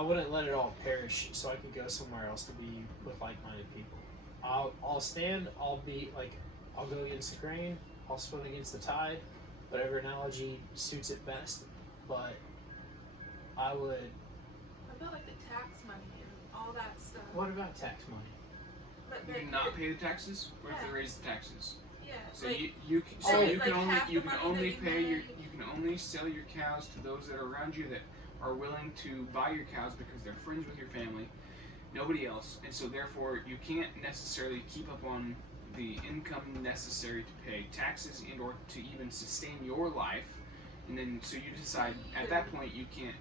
wouldn't let it all perish so I could go somewhere else to be with like-minded people. I'll stand, I'll go against the grain, I'll swim against the tide, whatever analogy suits it best, but I would... What about like the tax money and all that stuff? What about tax money? But You can not pay the taxes, or if they raise the taxes. Yeah. So like, you can half only the money only that pay you your make. you can only sell your cows to those that are around you that are willing to buy your cows because they're friends with your family, nobody else, and so therefore you can't necessarily keep up on the income necessary to pay taxes and or to even sustain your life, and then so you decide at that point you can't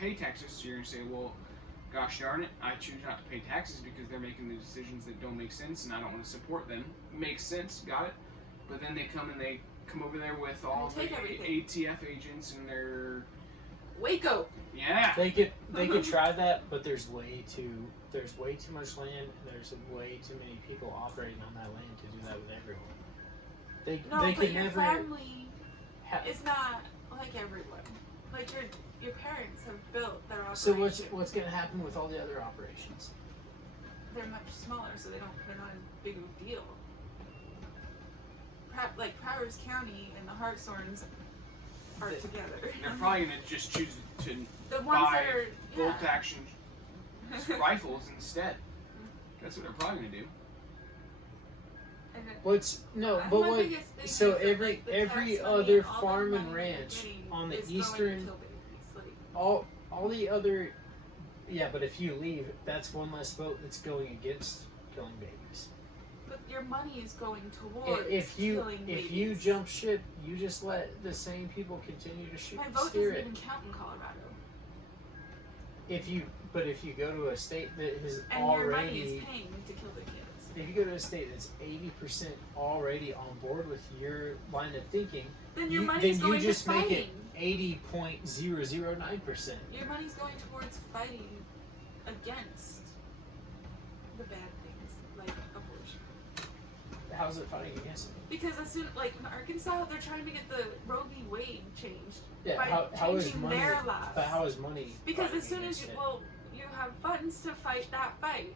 pay taxes, so you're gonna say, well, gosh darn it, I choose not to pay taxes because they're making the decisions that don't make sense and I don't want to support them. Makes sense, got it. But then they come over there with all the ATF agents and their Waco. yeah. They could try that, but there's way too much land and there's way too many people operating on that land to do that with everyone. They But could your never family is not like everyone. Like your parents have built their operation. So what's going to happen with all the other operations? They're much smaller, so they're not as big of a deal. Like Powers County and the Hartshorns are together. They're probably gonna just choose to The ones buy that are bolt action rifles instead. That's what they're probably gonna do. And it- What's no, my but what? biggest thing So is that, every like, the every tax money other and all the farm and money ranch you're getting on the is going to eastern, kill babies. Like, all the other, yeah. But if you leave, that's one less vote that's going against killing babies. but your money is going towards If killing babies. you jump ship, you just let the same people continue to shoot. My vote steer doesn't it. even count in Colorado. If you go to a state that is And your money already, is paying to kill the kids. if you go to a state that's 80% already on board with your line of thinking, Then your you money's going just to make fighting. it 80.009%. Your money's going towards fighting against the bad things, like abortion. How's it fighting against it? Because as soon, like in Arkansas, they're trying to get the Roe v. Wade changed Yeah, by how is changing money? their laws. But how is money? Because fighting as soon as against you have funds to fight that fight,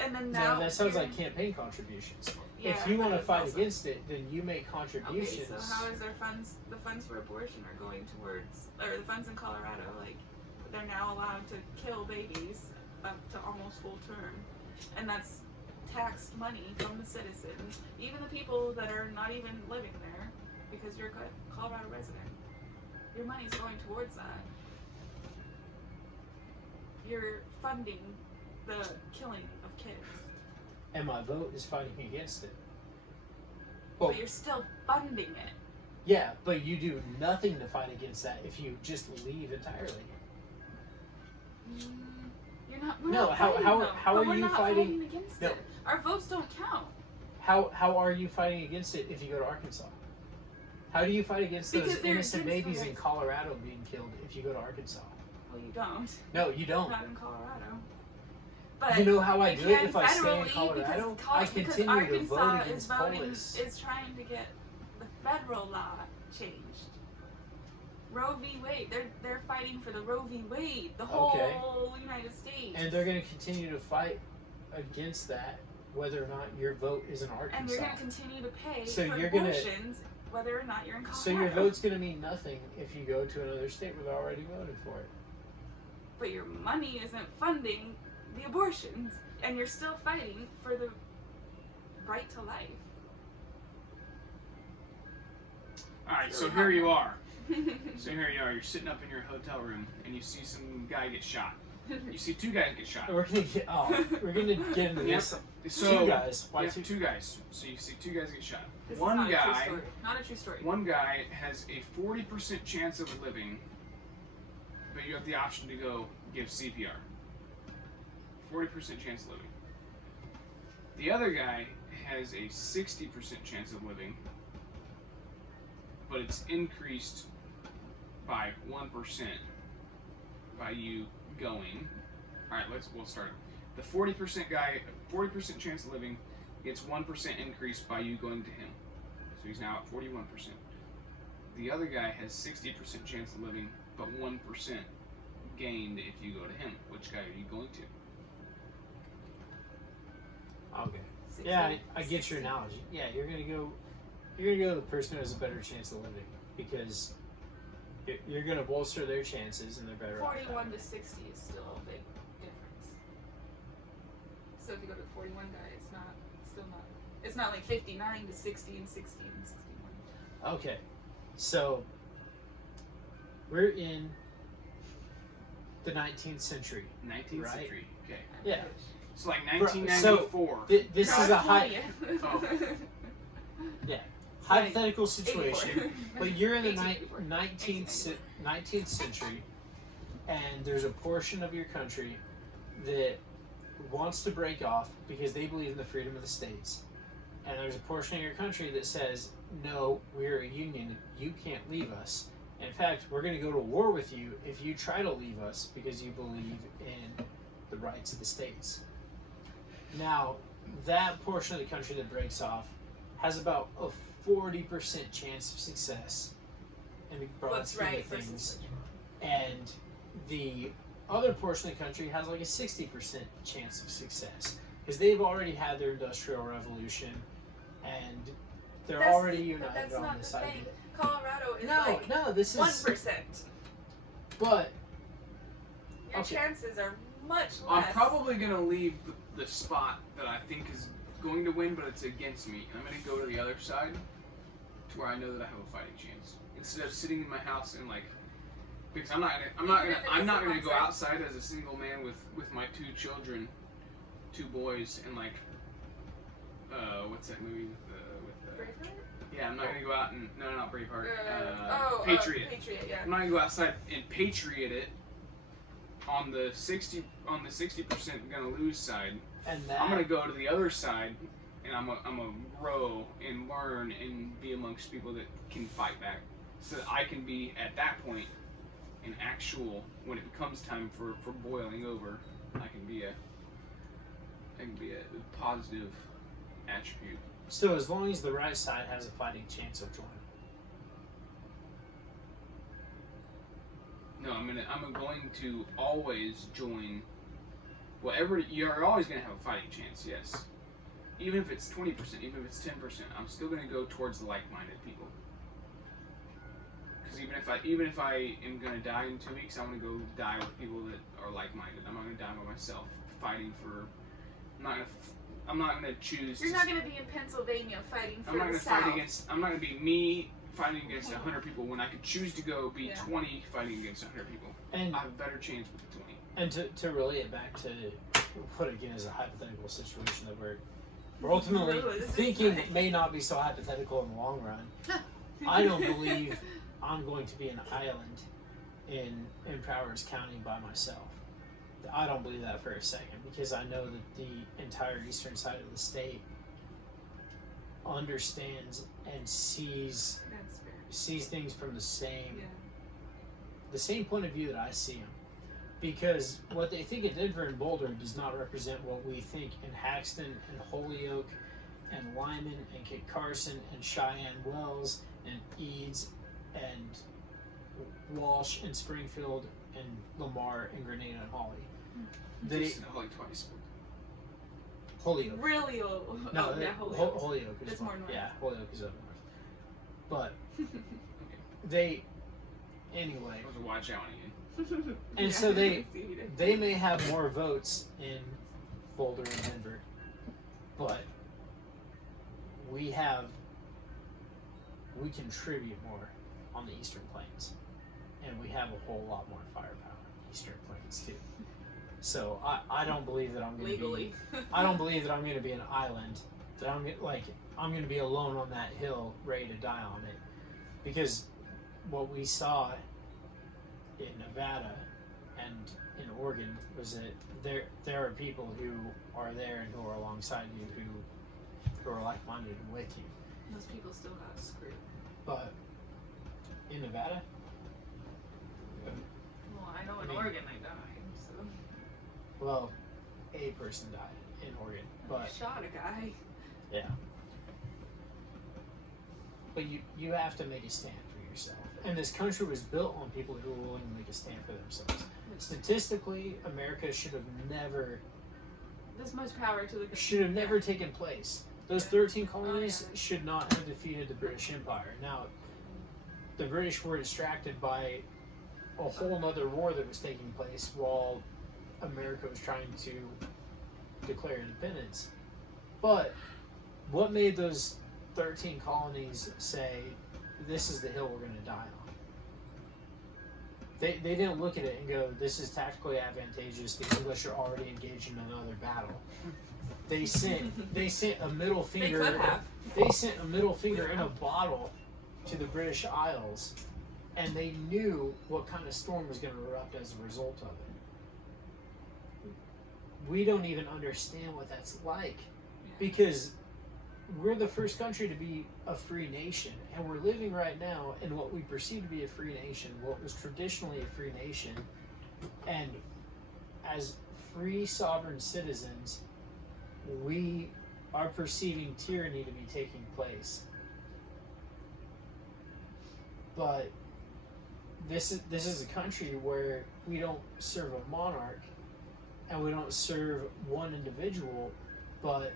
and then it? now No, that sounds you're- like campaign contributions. yeah, if you want to but fight also- against it, then you make Okay, contributions. so how is their funds? The funds for abortion are going towards, or the funds in Colorado, like they're now allowed to kill babies up to almost full term, and that's taxed money from the citizens, even the people that are not even living there, because you're a Colorado resident. Your money's going towards that. You're funding the killing of kids, And my vote is fighting against it. Well, but you're still funding it. yeah, but you do nothing to fight against that if you just leave entirely. You're not. We're No, not how- fighting how- them, how but are we're you not fighting- against No. it? Our votes don't count. How are you fighting against it if you go to Arkansas? How do you fight against Because those they're innocent against babies the in Colorado being killed if you go to Arkansas? Well, you don't. No, you don't. Not in Colorado. But You know how I you do it can if I stay in federally Colorado? because I because continue to Arkansas vote is against voting Polis. is trying to get the federal law changed. Roe v. Wade. They're fighting for the Roe v. Wade. The whole United States. And they're going to continue to fight against that, whether or not your vote is in Arkansas. And they're going to continue to pay So for you're gonna- abortions, whether or not you're in Colorado. So your vote's going to mean nothing if you go to another state where they already voted for it. But your money isn't funding the abortions, and you're still fighting for the right to life. Alright, so here you are. You're sitting up in your hotel room and you see some guy get shot. You see two guys get shot. We're gonna get into Yep. this. So, Two guys. Why yeah, two? two guys. So you see two guys get shot. This One is not guy- A true story. Not a true story. One guy has a 40% chance of living, but you have the option to go give CPR. 40% chance of living. The other guy has a 60% chance of living, but it's increased by 1% by you going. All right, we'll start. The 40% guy, 40% chance of living, gets 1% increase by you going to him. So he's now at 41%. The other guy has 60% chance of living, but 1% gained if you go to him. Which guy are you going to? Okay. Yeah, I get your analogy. Yeah, you're gonna go to the person who has a better chance of living because you're gonna bolster their chances and they're better off. 41 to 60 is still a big difference. So if you go to the 41 guy, it's not like 59 to 60 and 60 and 61. Okay, so we're in the 19th century. 19th Right. century. Okay. Yeah. So like So 1994. this is a high Oh. hypothetical situation, 84. but you're in the 1884. 19th century, and there's a portion of your country that wants to break off because they believe in the freedom of the states. And there's a portion of your country that says, no, we're a union, you can't leave us. In fact, we're going to go to war with you if you try to leave us because you believe in the rights of the states. Now, that portion of the country that breaks off has about a 40% chance of success in the broad What's scheme right of versus things. what's And the other portion of the country has like a 60% chance of success because they've already had their industrial revolution and they're That's- already but united that's on not this the idea. thing. Colorado is No, like no, this is 1%. but Your okay. chances are much less. I'm probably gonna leave the spot that I think is going to win, but it's against me. I'm gonna go to the other side, to where I know that I have a fighting chance. Instead of sitting in my house and like, because I'm not gonna go outside as a single man with my two children, two boys, and like, what's that movie with Braveheart? yeah, I'm not gonna go out and no, not Braveheart. Patriot. Patriot. Patriot, yeah. I'm not gonna go outside and patriot it on the 60% gonna lose side. and that I'm gonna go to the other side, and I'm gonna grow and learn and be amongst people that can fight back, so that I can be at that point an actual, when it becomes time for boiling over, I can be a positive attribute. so as long as the right side has a fighting chance of joining. No, I'm going to always join. Whatever, you're always gonna have a fighting chance, yes. Even if it's 20%, even if it's 10%, I'm still gonna go towards the like-minded people. Because even if I am gonna die in 2 weeks, I want to go die with people that are like-minded. I'm not gonna die by myself, fighting for. I'm not gonna choose. You're not going to be in Pennsylvania fighting for I'm not the gonna South. fight against. I'm not gonna be me fighting against 100 people when I could choose to go be Yeah. 20 fighting against 100 people. And I have a better chance with the 20. And to relay it back to what again is a hypothetical situation that we're ultimately Ooh, this is thinking nice. may not be so hypothetical in the long run. I don't believe I'm going to be an island in Powers County by myself. I don't believe that for a second because I know that the entire eastern side of the state understands and sees That's fair. things from the same Yeah. point of view that I see them. Because what they think in Denver and Boulder does not represent what we think in Haxton and Holyoke and Lyman and Kit Carson and Cheyenne Wells and Eads and Walsh and Springfield and Lamar and Grenada and Holly. They Just like twice. Holyoke. Really old. No, oh, yeah, Holyoke is It's more north. Yeah, Holyoke is up north. But they anyway. I have to watch out again. And so they may have more votes in Boulder and Denver, but we have we contribute more on the Eastern Plains, and we have a whole lot more firepower on the Eastern Plains too. So I don't believe that I'm going to Legally. be. I don't believe that I'm going to be an island. That I'm going to be alone on that hill, ready to die on it, because what we saw in Nevada and in Oregon was that there are people who are there and who are alongside you who are like-minded and with you. Those people still got screwed. But in Nevada, Well, I know in mean- Oregon they died, so. well, a person died in Oregon, but Shot a guy. yeah. But you have to make a stand for yourself. And this country was built on people who were willing to make a stand for themselves. Statistically, America should have never This much power to the taken place. Those 13 colonies should not have defeated the British Empire. Now, the British were distracted by a whole other war that was taking place while America was trying to declare independence. But what made those 13 colonies say, this is the hill we're going to die on? They didn't look at it and go, this is tactically advantageous. The English are already engaged in another battle. They sent a middle They finger. could have. They sent a middle finger in a bottle to the British Isles, and they knew what kind of storm was going to erupt as a result of it. We don't even understand what that's like, because we're the first country to be a free nation, and we're living right now in what we perceive to be a free nation, what was traditionally a free nation, and as free sovereign citizens, we are perceiving tyranny to be taking place. But this is a country where we don't serve a monarch and we don't serve one individual, but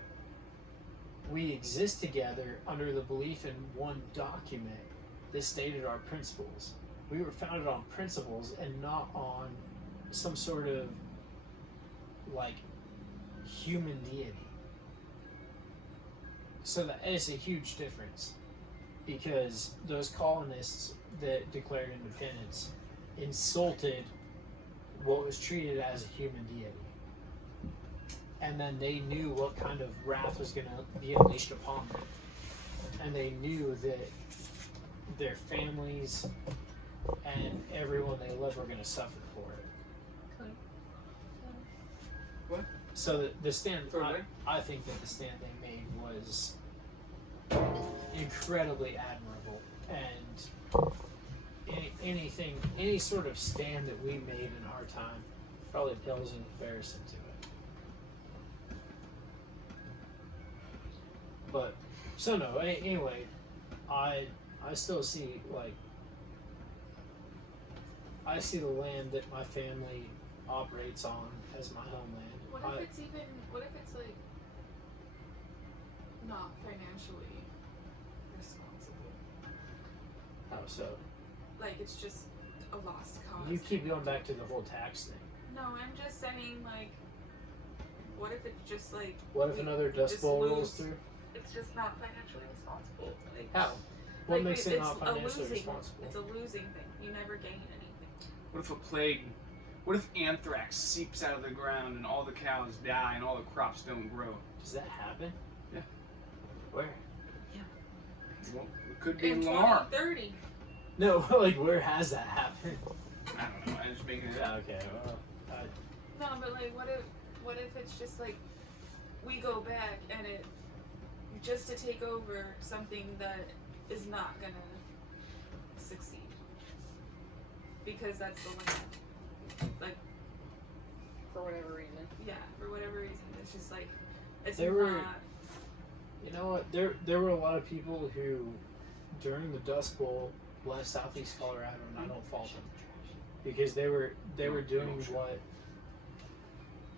we exist together under the belief in one document that stated our principles. We were founded on principles and not on some sort of like human deity. So that is a huge difference, because those colonists that declared independence insulted what was treated as a human deity. And then they knew what kind of wrath was going to be unleashed upon them. And they knew that their families and everyone they love were going to suffer for it. What? So the stand, Totally. I think that the stand they made was incredibly admirable, and any sort of stand that we made in our time probably pales in comparison to it. But so no, anyway, I still see I see the land that my family operates on as my homeland. What if it's like not financially responsible? How so? Like it's just a lost cause. You keep going back to the whole tax thing. No, I'm just saying like, what if it's just like What if we another Dust just Bowl lose- rolls through? It's just not financially responsible. Like, How? What like, makes it it's not a financially losing- responsible? It's a losing thing. You never gain anything. What if a plague? What if anthrax seeps out of the ground and all the cows die and all the crops don't grow? Does that happen? Yeah. Where? Well, it could be In Lamar. 2030. No, like where has that happened? I don't know. I'm just making it up. Okay, well, No, but like, what if it's just like, we go back and it, just to take over something that is not gonna succeed. Because that's the land. Like, For whatever reason. yeah, for whatever reason. It's just like, it's There not. were- you know what? There were a lot of people who, during the Dust Bowl, left Southeast Colorado, and I don't fault them, because they were doing what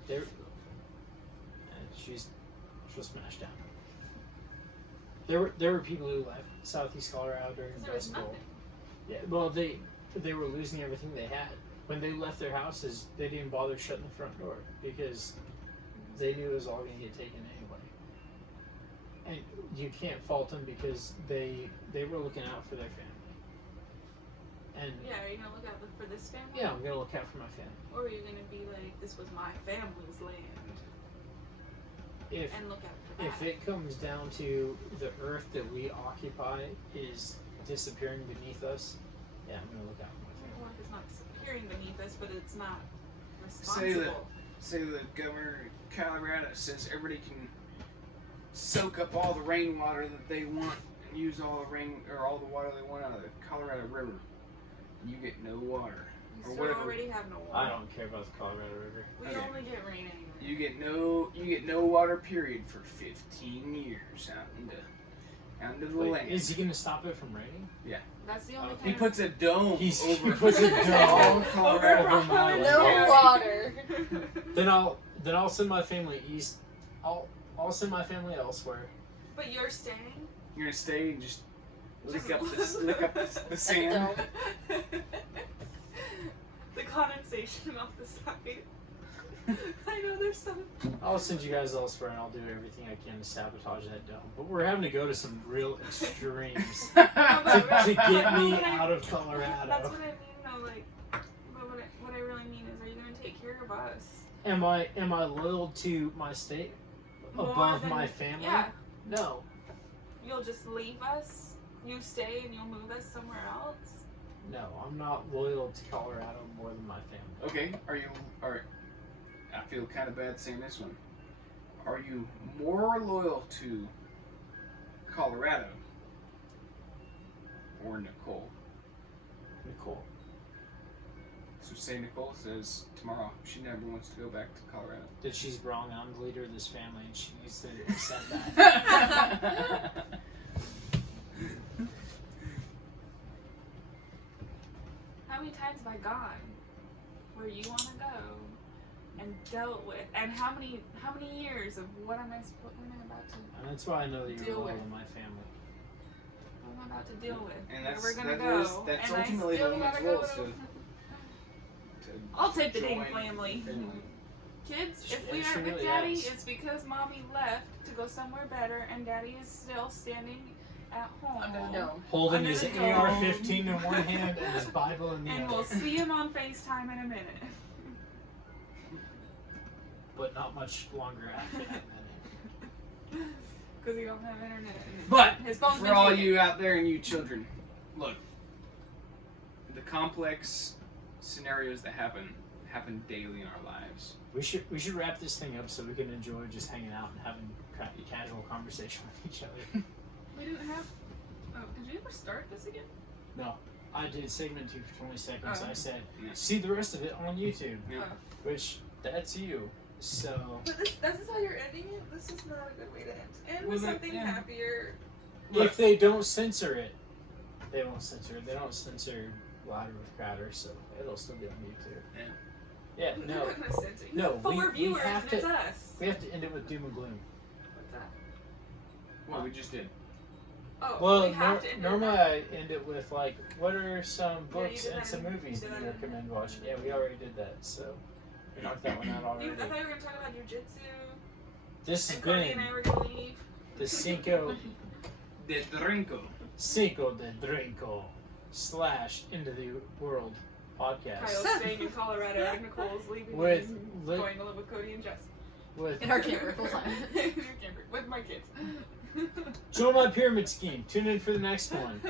they're. She'll smash down. There were people who left Southeast Colorado during the There was Dust Bowl. nothing. Yeah, well, they were losing everything they had. When they left their houses, they didn't bother shutting the front door because they knew it was all going to get taken anyway. and you can't fault them because they were looking out for their family. And Yeah, are you gonna look out for this family? yeah, I'm gonna look out for my family. Or are you gonna be like, this was my family's land, If and look out for that? if it comes down to the earth that we occupy is disappearing beneath us, yeah, I'm gonna look out for my family. Well, if it's not disappearing beneath us, but it's not Say responsible. the governor of Colorado says everybody can soak up all the rainwater that they want and use all the rain or all the water they want out of the Colorado River. You get no water. We or still whatever. already have no I water. don't care about the Colorado River. We Okay. only get rain anyway. You get no water period for 15 years out into the Wait, land. is he gonna stop it from raining? That's the only Okay. He kind puts a dome He over. puts a dome of Colorado. over my Over No land. water. Then I'll send my family east. I'll send my family elsewhere. But you're staying? You're gonna stay and just lick up the At sand. the dome. The condensation off the side. I know there's some. I'll send you guys elsewhere, and I'll do everything I can to sabotage that dome. But we're having to go to some real extremes to get me out of Colorado. That's what I mean, though. Like, but what I really mean is, are you gonna take care of us? Am I loyal to my state More above than- my family? Yeah. No. You'll just leave us. You stay and you'll move us somewhere else. No, I'm not loyal to Colorado more than my family. Okay, are I feel kind of bad saying this one. Are you more loyal to Colorado or Nicole? Nicole. So say Nicole says tomorrow she never wants to go back to Colorado. That she's wrong, and I'm the leader of this family, and she needs to accept that. How many times have I gone where you want to go and dealt with, and how many years of what am I about to? And that's why I know that you're Deal loyal with. to my family. What am I about to deal with? And Where that's- we're gonna that is- go, that's and ultimately I still the woman's gotta role, go so- to. to I'll take the damn join family. family. Kids, She- if we she aren't with really Daddy, is. it's because Mommy left to go somewhere better, and Daddy is still standing at home. Under the dome. Holding Under his the dome. AR-15 in one hand and his Bible in the And other. we'll see him on FaceTime in a minute. But not much longer after that. Because we don't have internet. And But his phone's for been all taken. you out there and you children, look, the complex scenarios that happen daily in our lives. We should wrap this thing up so we can enjoy just hanging out and having casual conversation with each other. We didn't have. Oh, did you ever start this again? No, I did segment 2 for 20 seconds. Oh. I said, Yeah. see the rest of it on YouTube, Yeah. which that's you. So But this is how you're ending it? This is not a good way to end. End Well, with then- something yeah. happier. if they don't censor it, they won't censor it. They don't censor Louder with Crowder, so it'll still be on YouTube. Yeah. Yeah, We're no. not gonna censor you. No, Four we viewers have and it's to- us. We have to end it with doom and gloom. What's that? What we just did. Oh, Well, we have to end it normally with I end it with like, what are some Yeah, you books did and that some in- movies you that did you that in- recommend watching? Yeah, we already did that, so we knocked that one out that. already. I thought you were gonna talk about jujitsu. This has And Cody been and I were gonna leave. the Cinco De Drinko. de Drinko / Into the World podcast Kyle's staying in Colorado and Nicole's leaving with and li- going to live with Cody and Jess. with In our camper full time. In your camper with my kids. Join my pyramid scheme. Tune in for the next one.